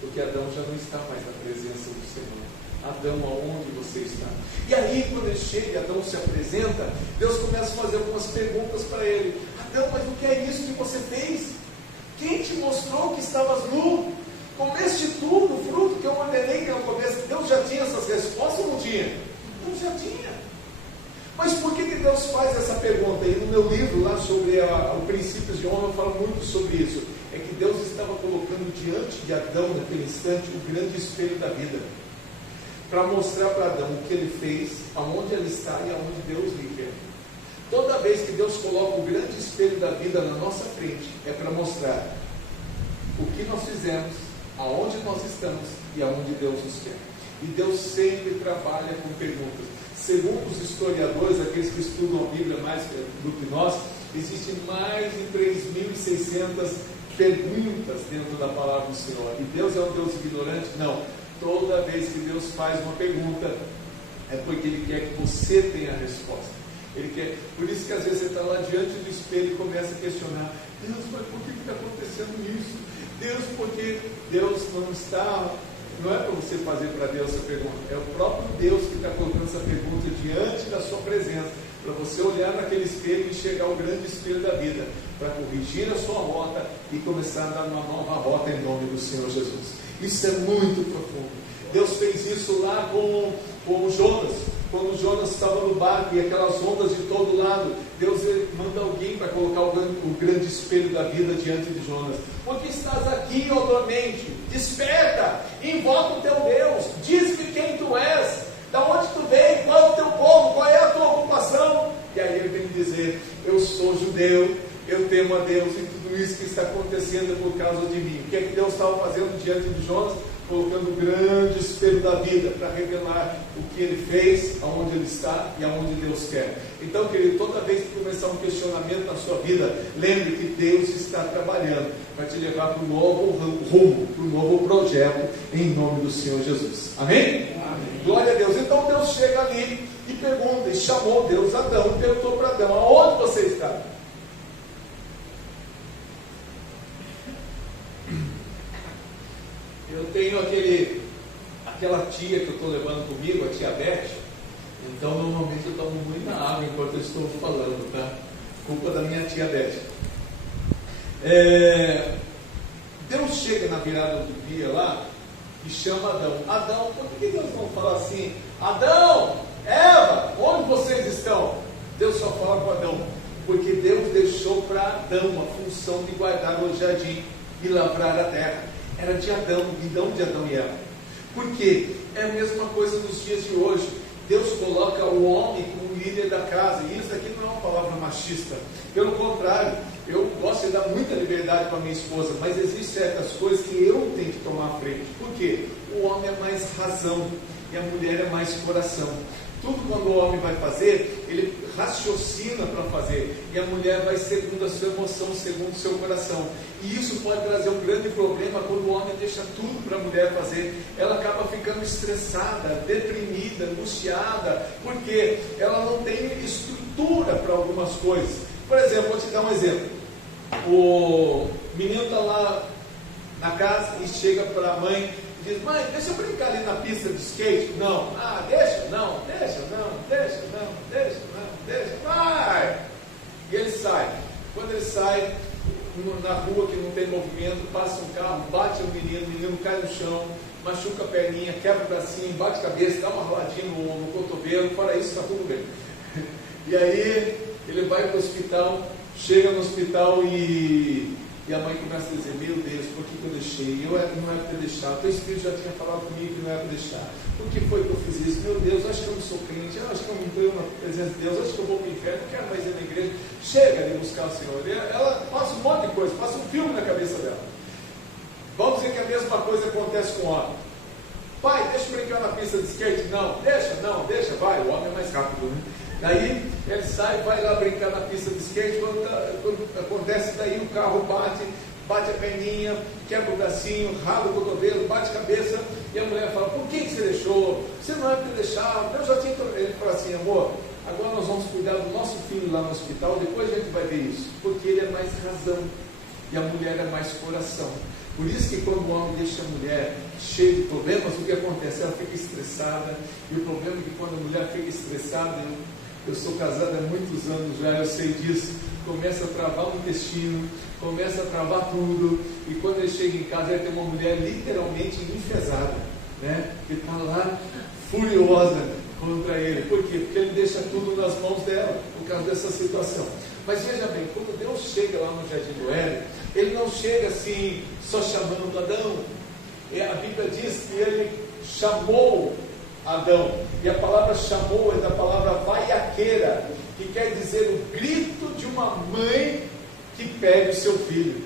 porque Adão já não está mais na presença do Senhor. Adão, aonde você está? E aí, quando ele chega e Adão se apresenta, Deus começa a fazer algumas perguntas para ele. Adão, mas o que é isso que você fez? Quem te mostrou que estavas nu? Comeste tudo, o fruto que eu ordenei que não comesse. Deus já tinha? Não, já tinha. Mas por que Deus faz essa pergunta? E no meu livro lá sobre o Princípios de Honra eu falo muito sobre isso. É que Deus estava colocando diante de Adão, naquele instante, o grande espelho da vida, para mostrar para Adão o que ele fez, aonde ele está e aonde Deus lhe quer. Toda vez que Deus coloca o grande espelho da vida na nossa frente, é para mostrar o que nós fizemos, aonde nós estamos e aonde Deus nos quer. E Deus sempre trabalha com perguntas. Segundo os historiadores, aqueles que estudam a Bíblia mais do que nós, existem mais de 3.600 perguntas dentro da palavra do Senhor. E Deus é um Deus ignorante? Não. Toda vez que Deus faz uma pergunta, é porque Ele quer que você tenha a resposta. Ele quer. Por isso que às vezes você está lá diante do espelho e começa a questionar: Deus, mas por que está acontecendo isso? Deus, porque Deus não está... Não é para você fazer para Deus essa pergunta, é o próprio Deus que está colocando essa pergunta diante da sua presença, para você olhar naquele espelho e enxergar o grande espelho da vida, para corrigir a sua rota e começar a dar uma nova rota em nome do Senhor Jesus. Isso é muito profundo. Deus fez isso lá com Jonas. Quando Jonas estava no barco e aquelas ondas de todo lado, Deus manda alguém para colocar o grande espelho da vida diante de Jonas. Porque estás aqui, ó dormente? Desperta, invoca o teu Deus, diz-me quem tu és, da onde tu vem, qual é o teu povo, qual é a tua ocupação. E aí ele vem dizer: eu sou judeu, eu temo a Deus, e tudo isso que está acontecendo é por causa de mim. O que é que Deus estava fazendo diante de Jonas? Colocando o grande espelho da vida para revelar o que ele fez, aonde ele está e aonde Deus quer. Então, querido, toda vez que começar um questionamento na sua vida, lembre que Deus está trabalhando para te levar para um novo rumo, para um novo projeto, em nome do Senhor Jesus. Amém? Amém. Glória a Deus. Então Deus chega ali e pergunta, e chamou Deus Adão, e perguntou para Adão: aonde você está? Eu tenho aquela tia que eu estou levando comigo, a tia Beth. Então normalmente eu tomo muita água enquanto eu estou falando, tá? Culpa da minha tia Beth. Deus chega na virada do dia lá e chama Adão. Adão, por que Deus não fala assim: Adão, Eva, onde vocês estão? Deus só fala com Adão, porque Deus deixou para Adão a função de guardar o jardim e lavrar a terra. Era de Adão, e não de Adão e Eva. Por quê? É a mesma coisa nos dias de hoje. Deus coloca o homem como líder da casa, e isso aqui não é uma palavra machista. Pelo contrário, eu gosto de dar muita liberdade para minha esposa, mas existem certas coisas que eu tenho que tomar à frente. Por quê? O homem é mais razão e a mulher é mais coração. Tudo quando o homem vai fazer, ele raciocina para fazer, e a mulher vai segundo a sua emoção, segundo o seu coração. E isso pode trazer um grande problema quando o homem deixa tudo para a mulher fazer. Ela acaba ficando estressada, deprimida, angustiada, porque ela não tem estrutura para algumas coisas. Por exemplo, vou te dar um exemplo. O menino está lá na casa e chega para a mãe e diz: mãe, deixa eu brincar ali na pista de skate. Não. Ah, deixa? Não, deixa, não, deixa, não, deixa, não, deixa. Vai! E ele sai. Quando ele sai, na rua que não tem movimento, passa um carro, bate o menino cai no chão, machuca a perninha, quebra o bracinho, bate a cabeça, dá uma roladinha no cotovelo. Fora isso, está tudo bem. E aí ele vai para o hospital, chega no hospital e a mãe começa a dizer: meu Deus, por que eu deixei? Não era para ter deixado. O Espírito já tinha falado comigo que não era para deixar. Por que foi que eu fiz isso? Meu Deus, acho que eu não sou crente, acho que eu não estou na presença de Deus, acho que eu vou para o inferno, não quero mais ir na igreja. Chega de buscar o Senhor. Ela passa um monte de coisa, passa um filme na cabeça dela. Vamos dizer que a mesma coisa acontece com o homem. Pai, deixa eu brincar na pista de skate. Não, deixa, vai. O homem é mais rápido, né? Daí ele sai, vai lá brincar na pista de skate. Quando acontece, daí o carro bate a perninha, quebra o bracinho, rala o cotovelo, bate a cabeça, e a mulher fala: por que você deixou? Você não é para deixar. Eu já tinha. Ele fala assim: amor, agora nós vamos cuidar do nosso filho lá no hospital, depois a gente vai ver isso, porque ele é mais razão e a mulher é mais coração. Por isso que quando o homem deixa a mulher cheia de problemas, o que acontece? Ela fica estressada, e o problema é que quando a mulher fica estressada, eu sou casado há muitos anos já, eu sei disso, começa a travar o intestino, começa a travar tudo, e quando ele chega em casa, ele tem uma mulher literalmente enfesada, né? Que está lá furiosa, contra ele. Por quê? Porque ele deixa tudo nas mãos dela, por causa dessa situação. Mas veja bem, quando Deus chega lá no Jardim do Éden, ele não chega assim, só chamando Adão. A Bíblia diz que ele chamou Adão, e a palavra chamou é da palavra vaiaqueira, que quer dizer o grito de uma mãe que pede o seu filho.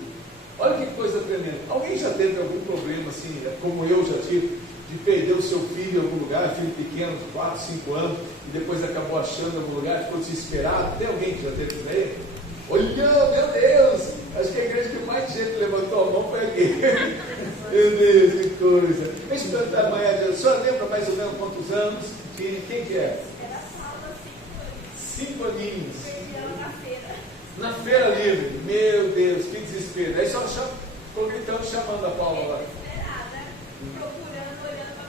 Olha que coisa tremenda. Alguém já teve algum problema assim, como eu já tive, de perder o seu filho em algum lugar, filho pequeno, de 4, 5 anos, e depois acabou achando em algum lugar, ficou desesperado? Tem alguém que já teve isso aí? Olha, meu Deus! Acho que a igreja que mais gente levantou a mão foi aqui. Meu Deus, que coisa! Deixa eu perguntar, mãe, a senhora lembra mais ou menos quantos anos? Quem que é? Era Paula, 5 aninhos. perdi ela na feira. Na feira livre. Meu Deus, que desespero. Aí só ficou gritando, chamando a Paula lá. Desesperada, procurando, olhando para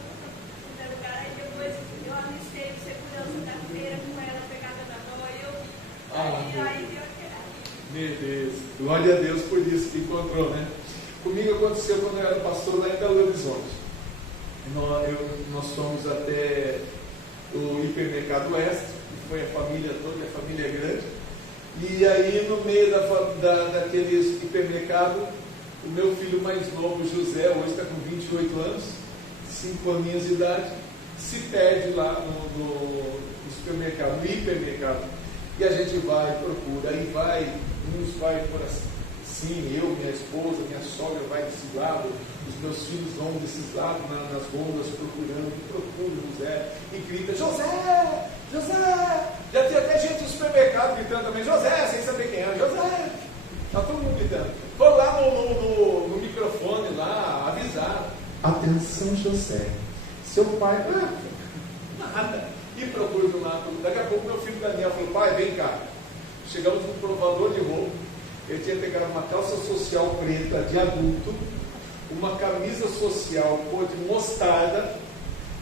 o lugar. Aí depois eu avistei o segurança da feira com ela pegada na mão. Aí deu aquela. Meu Deus, glória a Deus por isso que encontrou, né? Comigo aconteceu quando eu era pastor lá em Belo Horizonte. Nós fomos até o hipermercado Oeste, que foi a família toda, a família grande. E aí no meio daquele hipermercado, o meu filho mais novo, José, hoje está com 28 anos, 5 aninhos de idade, se perde lá no supermercado, no hipermercado. E a gente vai, procura, aí vai, uns vai por assim, eu, minha esposa, minha sogra vai desse lado, os meus filhos vão desses lados, nas gôndolas procurando, José, e grita, José, José! Já tinha até gente no supermercado gritando também, José, sem saber quem é, José! Está todo mundo gritando. Foram lá no microfone, lá, avisar. Atenção, José, seu pai, nada. E procura do lado. Daqui a pouco meu filho Daniel falou, pai, vem cá. Chegamos no provador de roupa. Ele tinha pegado uma calça social preta de adulto, uma camisa social cor de mostarda,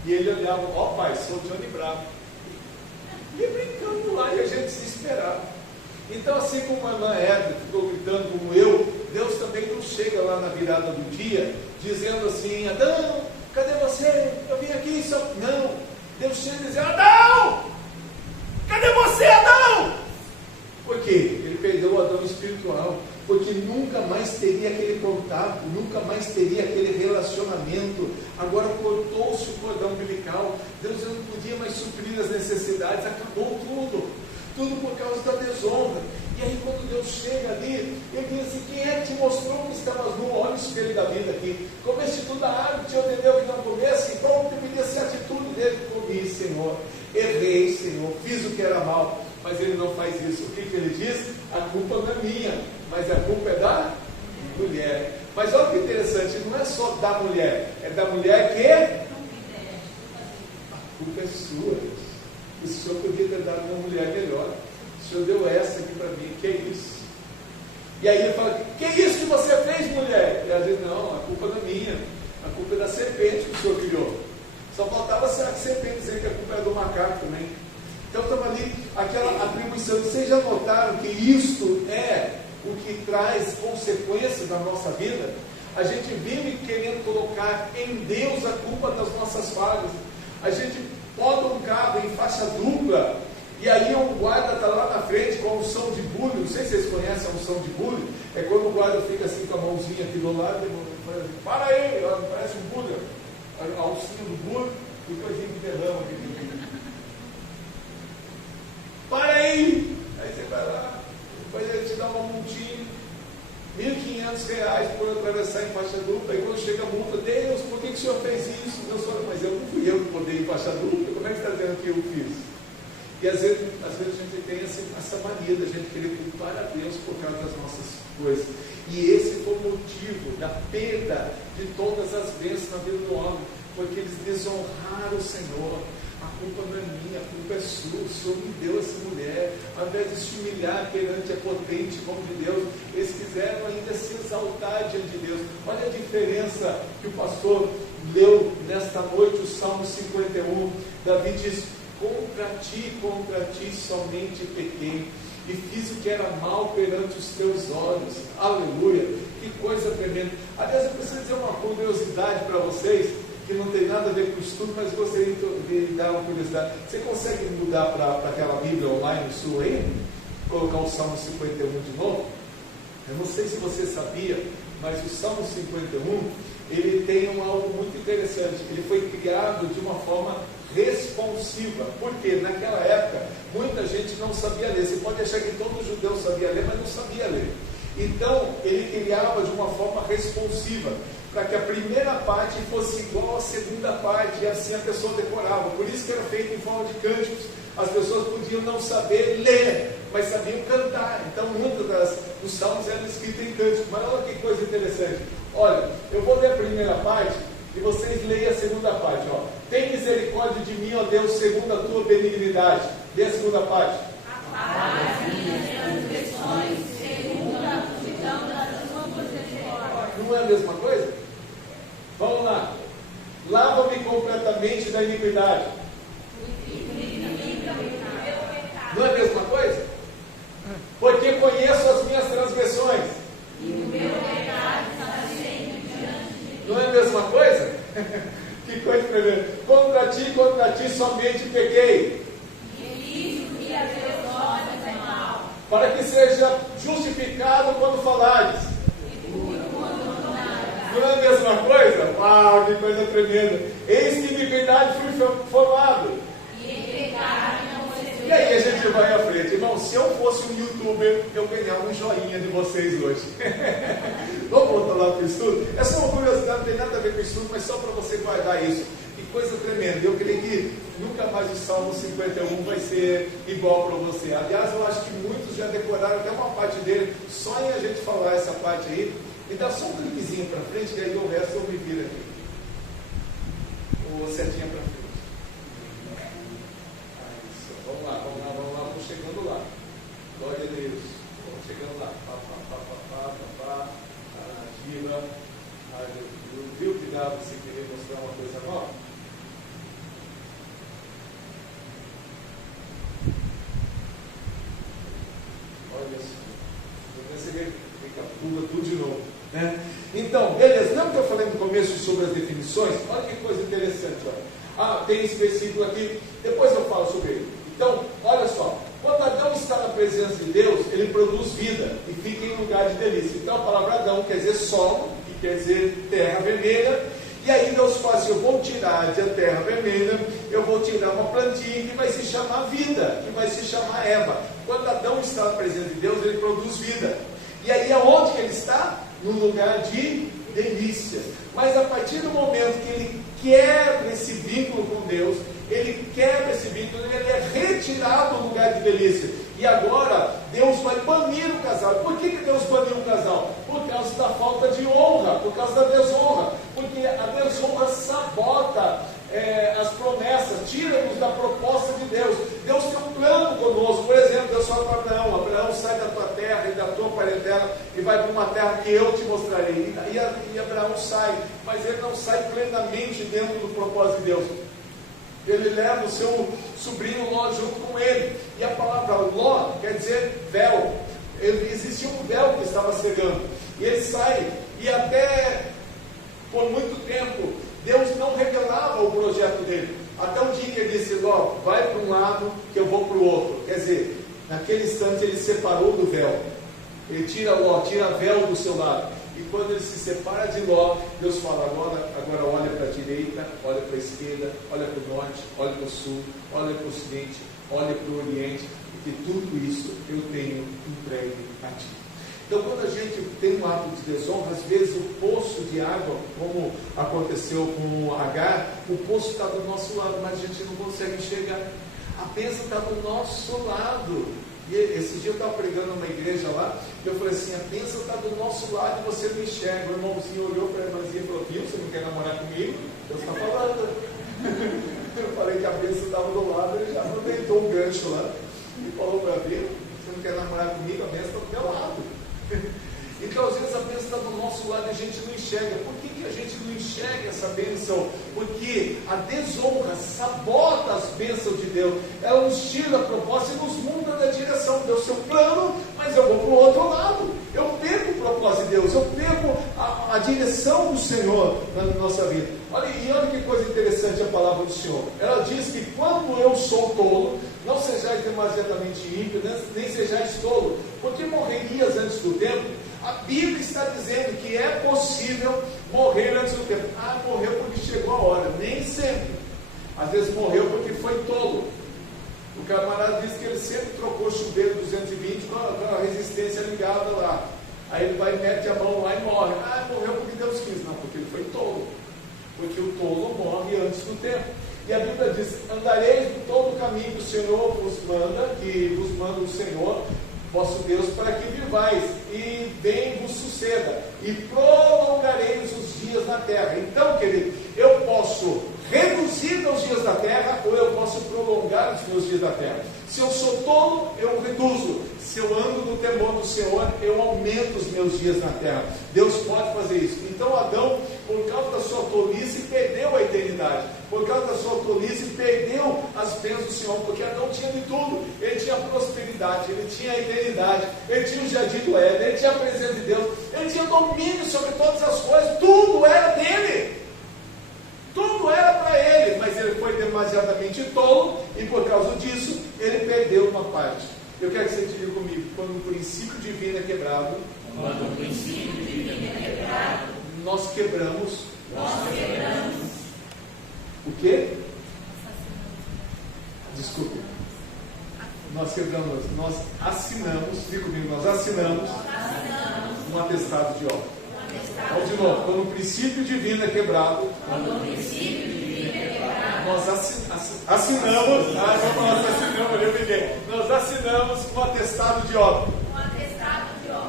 e ele olhava, ó pai, sou Johnny Bravo. E brincando lá, e a gente se esperava. Então, assim como a irmã Edna ficou gritando como eu, Deus também não chega lá na virada do dia, dizendo assim, Adão, cadê você? Eu vim aqui só... Não. Deus chega e diz, Adão! Cadê você, Adão? Por quê? Ele perdeu o Adão espiritual, porque nunca mais teria aquele contato, nunca mais teria aquele relacionamento. Agora cortou-se o cordão umbilical, Deus não podia mais suprir as necessidades, acabou tudo por causa da desonra. E aí quando Deus chega ali, ele diz assim, quem é que te mostrou que estavas nu? Olha o espelho da vida aqui, comeste tudo a árvore, te ordenou que não comesse, qual deveria ser a atitude dele? Comi, Senhor, errei, Senhor, fiz o que era mal. Mas ele não faz isso. O que ele diz? A culpa não é minha, mas a culpa é da mulher. Mas olha que interessante, não é só da mulher, é da mulher que a culpa é sua. O Senhor podia ter dado uma mulher melhor. O Senhor deu essa aqui para mim, que é isso? E aí ele fala, que é isso que você fez, mulher? E ela diz, não, a culpa não é minha, a culpa é da serpente que o Senhor criou. Só faltava ser a serpente dizer que a culpa é do macaco também. Então estava ali aquela atribuição. Vocês já notaram que isto é o que traz consequências na nossa vida? A gente vive querendo colocar em Deus a culpa das nossas falhas. A gente poda um carro em faixa dupla, e aí o guarda está lá na frente com a unção de bulho. Não sei se vocês conhecem a unção de bulho. É quando o guarda fica assim com a mãozinha aqui do lado e fala assim, para aí, parece um bulho. A alcinha do bulho e depois que derrama aqui. Para aí! Aí você vai lá, depois ele te dá uma multinha, R$1.500 por atravessar em faixa dupla, e quando chega a multa, Deus, por que o senhor fez isso? Deus fala, mas eu não fui eu que botei em faixa dupla, como é que está dizendo que eu fiz? E às vezes a gente tem essa mania da gente querer culpar a Deus por causa das nossas coisas. E esse foi o motivo da perda de todas as bênçãos na vida do homem, porque eles desonraram o Senhor. A culpa não é minha, a culpa é sua, o Senhor me deu essa mulher. Ao invés de se humilhar perante a potente mão de Deus, eles quiseram ainda se exaltar diante de Deus. Olha a diferença que o pastor leu nesta noite, o Salmo 51. Davi diz, contra ti somente pequei, e fiz o que era mal perante os teus olhos. Aleluia, que coisa tremenda. Aliás, eu preciso dizer uma curiosidade para vocês, que não tem nada a ver com o estudo, mas gostaria de dar uma curiosidade. Você consegue mudar para aquela Bíblia online sua aí? Colocar o Salmo 51 de novo? Eu não sei se você sabia, mas o Salmo 51, ele tem algo muito interessante. Ele foi criado de uma forma responsiva. Porque naquela época, muita gente não sabia ler. Você pode achar que todo judeu sabia ler, mas não sabia ler. Então, ele criava de uma forma responsiva, para que a primeira parte fosse igual à segunda parte, e assim a pessoa decorava. Por isso que era feito em forma de cânticos. As pessoas podiam não saber ler, mas sabiam cantar. Então, muitos dos salmos eram escritos em cânticos. Mas olha que coisa interessante. Olha, eu vou ler a primeira parte, e vocês leiam a segunda parte. Ó. Tem misericórdia de mim, ó Deus, segundo a tua benignidade. Lê a segunda parte. Apaga as minhas transgressões, segundo a multidão das tuas misericórdias. Não é a mesma coisa? Vamos lá. Lava-me completamente da iniquidade. Não é a mesma coisa? Porque conheço as minhas transgressões. E o meu pecado está sempre diante de ti. Não é a mesma coisa? Que coisa tremenda. Contra ti somente pequei. E a teus olhos é mal. Para que seja justificado quando falares. Não é a mesma coisa? Uau, que coisa tremenda. Eis que iniquidade fui formado. E aí a gente vai à frente. Irmão, se eu fosse um youtuber, eu ganhava um joinha de vocês hoje. Vamos voltar lá para o estudo? É só uma curiosidade, não tem nada a ver com o estudo, mas só para você guardar isso. Que coisa tremenda. Eu creio que nunca mais o Salmo 51 vai ser igual para você. Aliás, eu acho que muitos já decoraram até uma parte dele, só em a gente falar essa parte aí. Me dá só um cliquezinho para frente, que aí o resto eu me viro aqui. Ou setinha para frente. Vamos lá, vamos chegando lá. Glória a Deus. Vamos chegando lá. Diva. Viu que dá você querer mostrar uma coisa nova? Olha só. Você recapitula tudo de novo. Né? Então, beleza. Lembra que eu falei no começo sobre as definições? Olha que coisa interessante. Olha. Tem esse versículo aqui. Depois eu falo sobre ele. Então, olha só, quando Adão está na presença de Deus, ele produz vida e fica em lugar de delícia. Então a palavra Adão quer dizer solo, que quer dizer terra vermelha, e aí Deus fala assim, eu vou tirar da terra vermelha, eu vou tirar uma plantinha que vai se chamar vida, que vai se chamar Eva. Quando Adão está na presença de Deus, ele produz vida. E aí aonde que ele está? No lugar de delícia. Mas a partir do momento que ele quebra esse vínculo com Deus, ele quebra esse vínculo, ele é retirado do lugar de delícia. E agora, Deus vai banir o casal. Por que Deus baniu o casal? Por causa da falta de honra, por causa da desonra. Porque a desonra sabota as promessas, tira-nos da proposta de Deus. Deus tem um plano conosco. Por exemplo, Deus fala para Abraão, Abraão, sai da tua terra e da tua parentela e vai para uma terra que eu te mostrarei. E Abraão sai, mas ele não sai plenamente dentro do propósito de Deus. Ele leva o seu sobrinho Ló junto com ele. E a palavra Ló quer dizer véu. Existia um véu que estava cegando. E ele sai. E até por muito tempo, Deus não revelava o projeto dele. Até um dia que ele disse, Ló, vai para um lado que eu vou para o outro. Quer dizer, naquele instante ele separou do véu. Ele tira Ló, tira véu do seu lado. E quando ele se separa de Ló, Deus fala, agora olha para a direita, olha para a esquerda, olha para o norte, olha para o sul, olha para o ocidente, olha para o oriente, porque tudo isso eu tenho entregue a ti. Então, quando a gente tem um ato de desonra, às vezes o poço de água, como aconteceu com Agar, o poço está do nosso lado, mas a gente não consegue enxergar. A bênção está do nosso lado. E esse dia eu estava pregando numa igreja lá, e eu falei assim, a bênção está do nosso lado e você não enxerga. O irmãozinho olhou para a irmãzinha e falou, viu, você não quer namorar comigo? Deus está falando. Eu falei que a bênção estava do lado, ele já aproveitou um gancho lá e falou para mim, você não quer namorar comigo? A bênção está do meu lado. Então, às vezes a bênção está do nosso lado e a gente não enxerga. Por que a gente não enxerga essa bênção? Porque a desonra sabota as bênçãos de Deus. Ela nos tira a proposta e nos muda da direção. Deus seu plano, mas eu vou para o outro lado. Eu perco o propósito de Deus. Eu perco a direção do Senhor na nossa vida. Olha que coisa interessante a palavra do Senhor. Ela diz que quando eu sou tolo, não sejais demasiadamente ímpio, nem sejais tolo, porque morrerias antes do tempo. A Bíblia está dizendo que é possível morrer antes do tempo. Morreu porque chegou a hora. Nem sempre. Às vezes morreu porque foi tolo. O camarada diz que ele sempre trocou o chuveiro 220 com a resistência ligada lá. Aí ele vai, mete a mão lá e morre. Morreu porque Deus quis. Não, porque ele foi tolo. Porque o tolo morre antes do tempo. E a Bíblia diz: andareis em todo o caminho que o Senhor vos manda, que vos manda o Senhor, vosso Deus, para que vivais, e bem vos suceda, e prolongareis os dias na terra. Então, querido, eu posso reduzir meus dias da terra, ou eu posso prolongar os meus dias da terra. Se eu sou tolo, eu reduzo. Se eu ando no temor do Senhor, eu aumento os meus dias na terra. Deus pode fazer isso. Então Adão, por causa da sua tolice, perdeu a eternidade. Por causa da sua tolice, perdeu as bênçãos do Senhor. Porque Adão tinha de tudo. Ele tinha prosperidade, ele tinha a eternidade, ele tinha o jardim do Éden, ele tinha a presença de Deus, ele tinha domínio sobre todas as coisas. Tudo era dele. Tudo era para ele. Mas ele foi demasiadamente tolo, e por causa disso, ele perdeu uma parte. Eu quero que você diga comigo: quando o princípio divino é quebrado, nós quebramos o quê? Desculpe. Nós assinamos, diga comigo, nós assinamos um atestado de obra. Vamos de novo: quando o princípio divino é quebrado, nós assinamos, nós assinamos um atestado de obra.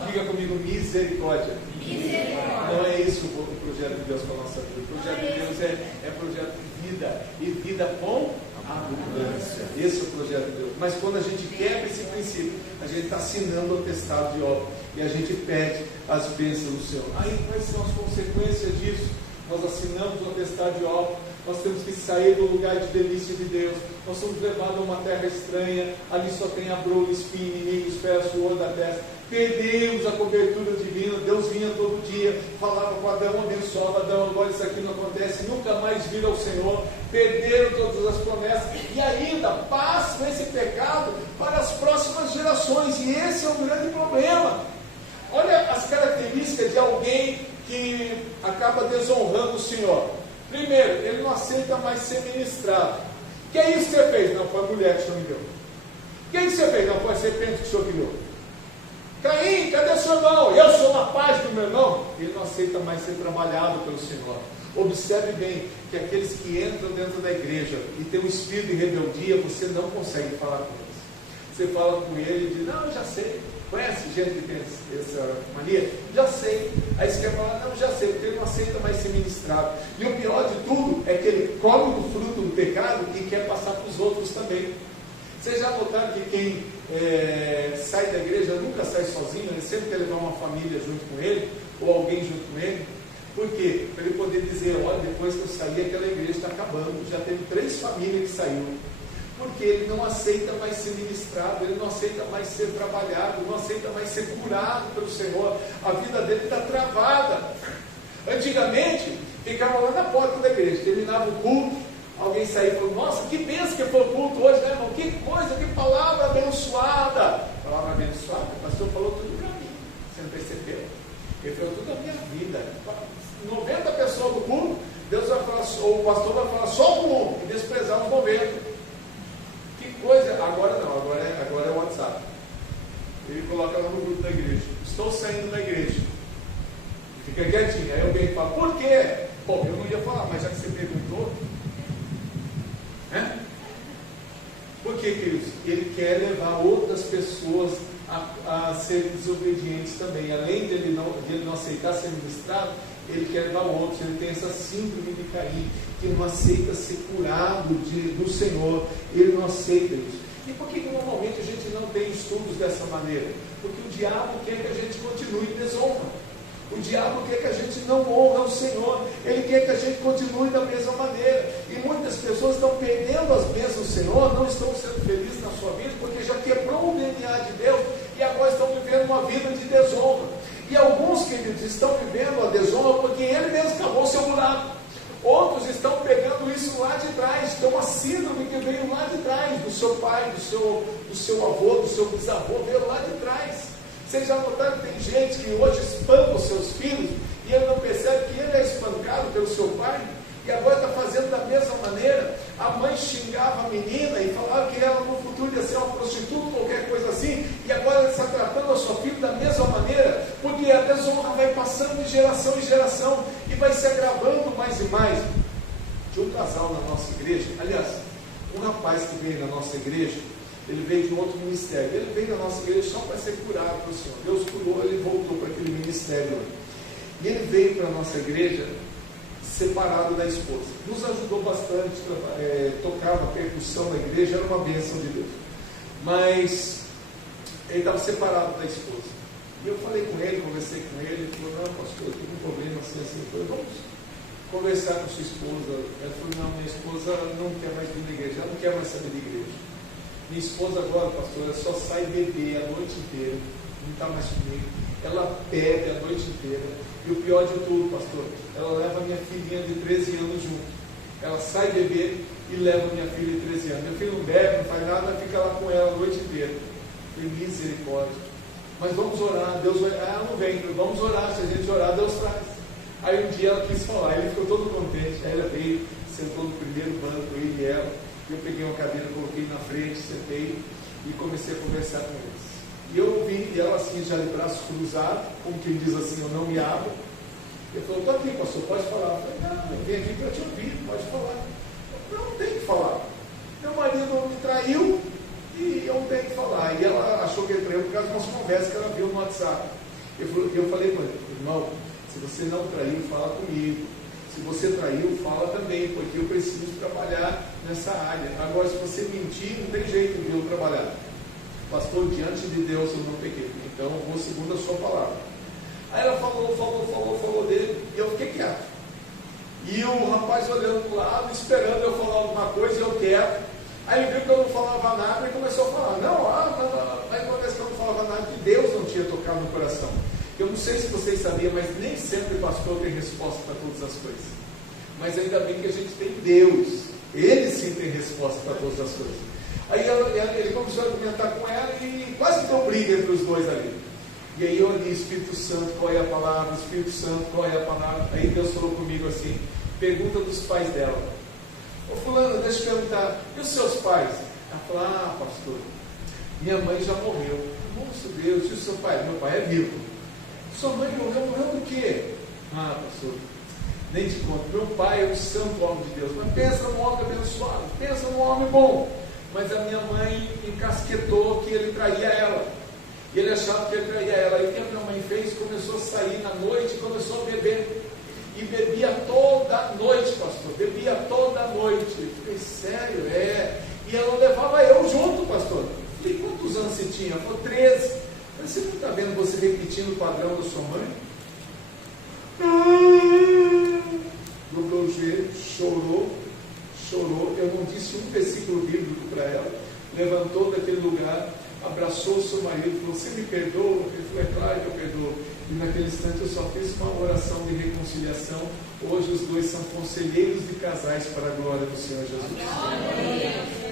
Diga comigo: misericórdia. Não é isso o projeto de Deus para a nossa vida. O projeto de Deus é projeto de vida, e vida com abundância. Esse é o projeto de Deus. Mas quando a gente quebra esse princípio, a gente está assinando o atestado de obra, e a gente perde as bênçãos do Senhor. Aí quais são as consequências disso? Nós assinamos o atestado de obra, nós temos que sair do lugar de delícia de Deus, nós somos levados a uma terra estranha, ali só tem abrolho, espinho, inimigos, pés, suor da testa. Perdemos a cobertura divina. Deus vinha todo dia, falava com Adão, abençoava Adão, agora isso aqui não acontece, nunca mais viram ao Senhor, perderam todas as promessas, e ainda passam esse pecado para as próximas gerações, e esse é um grande problema. Olha as características de alguém que acaba desonrando o Senhor. Primeiro, ele não aceita mais ser ministrado. Que é isso que você fez? Não, foi a mulher que o Senhor me deu. Que é isso que você fez? Não, foi a serpente que o Senhor criou. Caim, cadê seu irmão? Eu sou na paz do meu irmão. Ele não aceita mais ser trabalhado pelo Senhor. Observe bem que aqueles que entram dentro da igreja e têm um espírito de rebeldia, você não consegue falar com eles. Você fala com ele e diz: não, eu já sei. Conhece gente que tem essa mania? Já sei. Aí você quer falar: não, já sei, porque ele não aceita mais ser ministrado. E o pior de tudo é que ele come do fruto do pecado e quer passar para os outros também. Vocês já notaram que quem sai da igreja nunca sai sozinho? Ele sempre quer levar uma família junto com ele, ou alguém junto com ele. Por quê? Para ele poder dizer: olha, depois que eu saí, aquela igreja está acabando. Já teve 3 famílias que saíram. Porque ele não aceita mais ser ministrado, ele não aceita mais ser trabalhado, não aceita mais ser curado pelo Senhor. A vida dele está travada. Antigamente, ficava lá na porta da igreja, terminava o culto, alguém saía e falou: nossa, que bênção que foi o culto hoje, né, irmão? Que coisa, que palavra abençoada. Palavra abençoada, o pastor falou tudo para mim, você não percebeu? Ele falou tudo da minha vida. 90 pessoas do culto, Deus vai falar, ou o pastor vai falar só com um, e desprezar os 90. Que coisa, agora não, agora é o WhatsApp. Ele coloca lá no grupo da igreja: estou saindo da igreja. Fica quietinho. Aí alguém fala: por quê? Bom, eu não ia falar, mas já que você perguntou, né? Por quê, queridos? Ele quer levar outras pessoas a serem desobedientes também. Além de ele não aceitar ser ministrado, ele quer levar outros. Ele tem essa síndrome de Caim, que não aceita ser curado do Senhor. Ele não aceita isso. E por que normalmente a gente não tem estudos dessa maneira? Porque o diabo quer que a gente continue em desonra. O diabo quer que a gente não honre o Senhor. Ele quer que a gente continue da mesma maneira. E muitas pessoas estão perdendo as bênçãos do Senhor, não estão sendo felizes na sua vida, porque já quebrou o DNA de Deus e agora estão vivendo uma vida de desonra. E alguns, queridos, estão vivendo a desonra veio lá de trás, do seu pai, do seu avô, do seu bisavô, veio lá de trás. Vocês já notaram que tem gente que hoje espanca os seus filhos e ele não percebe que ele é espancado pelo seu pai? E agora está fazendo da mesma maneira. A mãe xingava a menina e falava que ela no futuro ia ser uma prostituta, qualquer coisa assim, e agora ela está tratando a sua filha da mesma maneira, porque a desonra vai passando de geração em geração e vai se agravando mais e mais. Tinha um casal na nossa igreja, aliás, um rapaz que veio na nossa igreja, ele veio de um outro ministério, ele veio na nossa igreja só para ser curado pelo Senhor. Deus curou, ele voltou para aquele ministério. E ele veio para a nossa igreja separado da esposa. Nos ajudou bastante, tocava percussão na igreja, era uma bênção de Deus. Mas ele estava separado da esposa. E eu falei com ele, conversei com ele, ele falou, não, pastor, eu tenho um problema assim. Eu falei, vamos conversar com sua esposa. Ela falou, não, minha esposa não quer mais vir na igreja, ela não quer mais saber de igreja. Minha esposa agora, pastor, ela só sai beber a noite inteira, não está mais comigo. Ela bebe a noite inteira. E o pior de tudo, pastor, ela leva minha filhinha de 13 anos junto. Ela sai beber e leva minha filha de 13 anos. Meu filho não bebe, não faz nada, fica lá com ela a noite inteira. Tem misericórdia. Mas vamos orar, Deus vai. Ah, não vem, vamos orar, se a gente orar, Deus traz. Aí um dia ela quis falar, ele ficou todo contente. Aí ela veio, sentou no primeiro banco, ele e ela. Eu peguei uma cadeira, coloquei na frente, sentei e comecei a conversar com eles. E eu ouvi, e ela assim, já de braços cruzados, como quem diz assim, eu não me abro. Eu falei, estou aqui, pastor, pode falar. Eu falei, não, eu vim aqui para te ouvir, pode falar. Eu falei, não tem que falar. Meu marido me traiu e eu não tenho que falar. E ela achou que ele traiu por causa de umas conversas que ela viu no WhatsApp. Eu falei para ele, irmão, se você não traiu, fala comigo. Se você traiu, fala também, porque eu preciso trabalhar nessa área. Agora, se você mentir, não tem jeito de eu trabalhar. Pastor, diante de Deus eu não pequei, então eu vou segundo a sua palavra. Aí ela falou dele, e eu fiquei quieto. E o rapaz olhando para o lado, esperando eu falar alguma coisa, e eu quieto. Aí ele viu que eu não falava nada e começou a falar, aí uma vez que eu não falava nada, que Deus não tinha tocado no coração. Eu não sei se vocês sabiam, mas nem sempre o pastor tem resposta para todas as coisas. Mas ainda bem que a gente tem Deus. Ele sim tem resposta para todas as coisas. Aí ele começou a argumentar com ela e quase deu briga entre os dois ali. E aí eu olhei, Espírito Santo, qual é a palavra? Espírito Santo, qual é a palavra? Aí Deus falou comigo assim, pergunta dos pais dela. Ô fulano, deixa eu perguntar, e os seus pais? Ela falou, pastor, minha mãe já morreu. Nossa Deus, e o seu pai? Meu pai é vivo. Sua mãe morreu do quê? Pastor, nem te conto. Meu pai é um santo homem de Deus. Mas pensa num homem abençoado, pensa num homem bom. Mas a minha mãe encasquetou que ele traía ela. E ele achava que ele traía ela. E o que a minha mãe fez? Começou a sair na noite e começou a beber. E bebia toda noite, pastor. Bebia toda noite. Eu falei, sério? E ela levava eu junto, pastor. Eu falei, quantos anos você tinha? Ela falou, 13. Mas você não está vendo você repetindo o padrão da sua mãe? Dobrou o joelho, chorou. Eu não disse um versículo bíblico para ela. Levantou daquele lugar, abraçou o seu marido, falou, você me perdoa? Ele falou, é claro que eu perdoo. E naquele instante eu só fiz uma oração de reconciliação. Hoje os dois são conselheiros de casais para a glória do Senhor Jesus.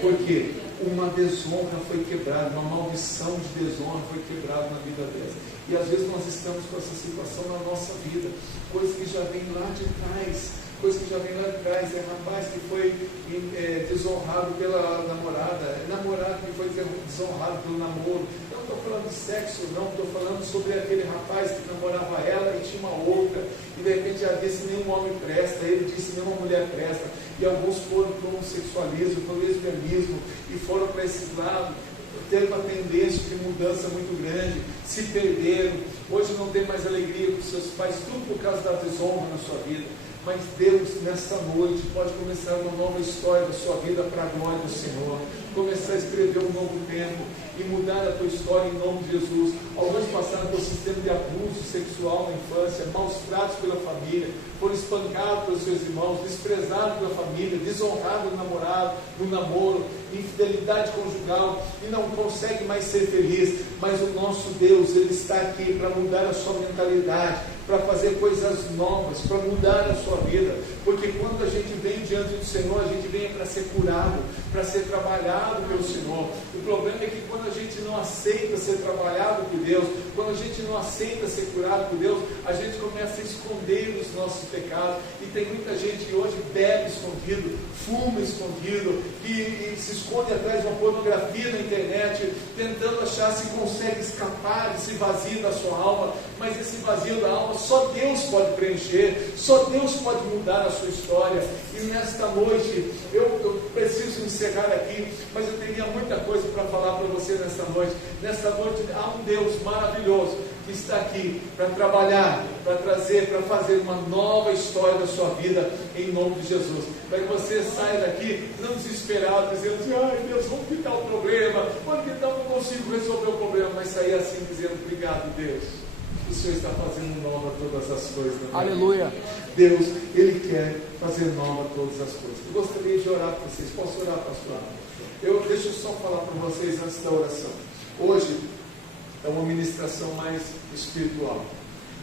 Por quê? Uma desonra foi quebrada, uma maldição de desonra foi quebrada na vida delas. E às vezes nós estamos com essa situação na nossa vida, coisa que já vem lá de trás. É rapaz que foi desonrado pela namorada, namorado que foi desonrado pelo namoro. Eu não estou falando de sexo, não, estou falando sobre aquele rapaz que namorava ela e tinha uma outra, e de repente ela disse, nenhum homem presta, ele disse, nenhuma mulher presta, e alguns foram para o homossexualismo, para o lesbianismo, e foram para esse lado, teve uma tendência de mudança muito grande, se perderam, hoje não tem mais alegria com seus pais, tudo por causa da desonra na sua vida. Mas Deus, nessa noite, pode começar uma nova história da sua vida para a glória do Senhor. Começar a escrever um novo tempo e mudar a tua história em nome de Jesus. Alguns passaram pelo sistema de abuso sexual na infância, maus tratos pela família, foram espancados pelos seus irmãos, desprezados pela família, desonrados no namorado, no namoro, infidelidade conjugal, e não consegue mais ser feliz. Mas o nosso Deus, Ele está aqui para mudar a sua mentalidade, para fazer coisas novas, para mudar a sua vida. Porque quando a gente vem diante do Senhor, a gente vem para ser curado, para ser trabalhado pelo Senhor. O problema é que quando a gente não aceita ser trabalhado por Deus, quando a gente não aceita ser curado por Deus, a gente começa a esconder os nossos pecados. E tem muita gente que hoje bebe escondido, fuma escondido, e se esconde atrás de uma pornografia na internet, tentando achar se consegue escapar desse vazio da sua alma. Mas esse vazio da alma só Deus pode preencher, só Deus pode mudar a sua história. E nesta noite, eu preciso encerrar aqui, mas eu teria muita coisa para falar para você nesta noite. Nesta noite há um Deus maravilhoso que está aqui para trabalhar, para trazer, para fazer uma nova história da sua vida, em nome de Jesus. Para que você saia daqui não desesperado, dizendo assim: ai Deus, onde que está o problema? Onde que está, eu não consigo resolver o problema? Mas sair assim dizendo: obrigado Deus, o Senhor está fazendo nova todas as coisas. Aleluia. Deus, Ele quer fazer nova todas as coisas. Eu gostaria de orar para vocês. Posso orar, pastor? Deixa eu só falar para vocês antes da oração. Hoje é uma ministração mais espiritual.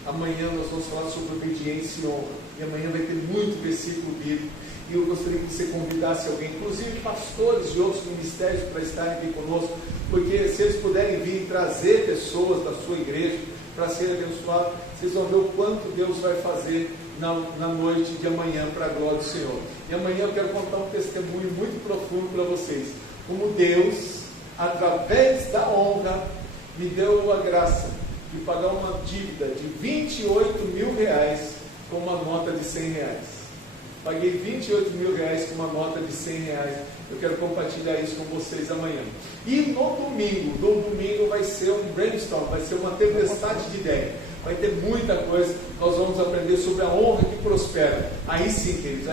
Amanhã nós vamos falar sobre obediência e honra. E amanhã vai ter muito versículo bíblico. E eu gostaria que você convidasse alguém, inclusive pastores de outros ministérios, para estarem aqui conosco. Porque se eles puderem vir trazer pessoas da sua igreja para serem abençoados, vocês vão ver o quanto Deus vai fazer na noite de amanhã, para a glória do Senhor. E amanhã eu quero contar um testemunho muito profundo para vocês. Como Deus, através da honra, me deu a graça de pagar uma dívida de 28 mil reais com uma nota de 100 reais. Paguei 28 mil reais com uma nota de 100 reais. Eu quero compartilhar isso com vocês amanhã. E no domingo vai ser um brainstorm, vai ser uma tempestade de ideia. Vai ter muita coisa. Nós vamos aprender sobre a honra que prospera. Aí sim, queridos,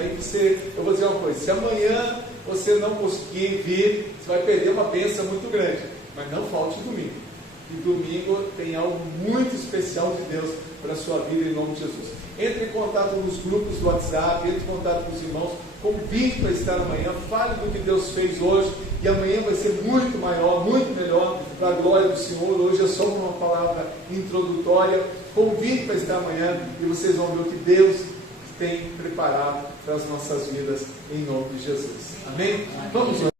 eu vou dizer uma coisa: se amanhã você não conseguir vir, você vai perder uma bênção muito grande. Mas não falte domingo. E domingo tem algo muito especial de Deus para a sua vida, em nome de Jesus. Entre em contato nos grupos do WhatsApp, entre em contato com os irmãos, convide para estar amanhã, fale do que Deus fez hoje, e amanhã vai ser muito maior, muito melhor, para a glória do Senhor. Hoje é só uma palavra introdutória. Convide para estar amanhã, e vocês vão ver o que Deus tem preparado para as nossas vidas, em nome de Jesus. Amém? Vamos orar.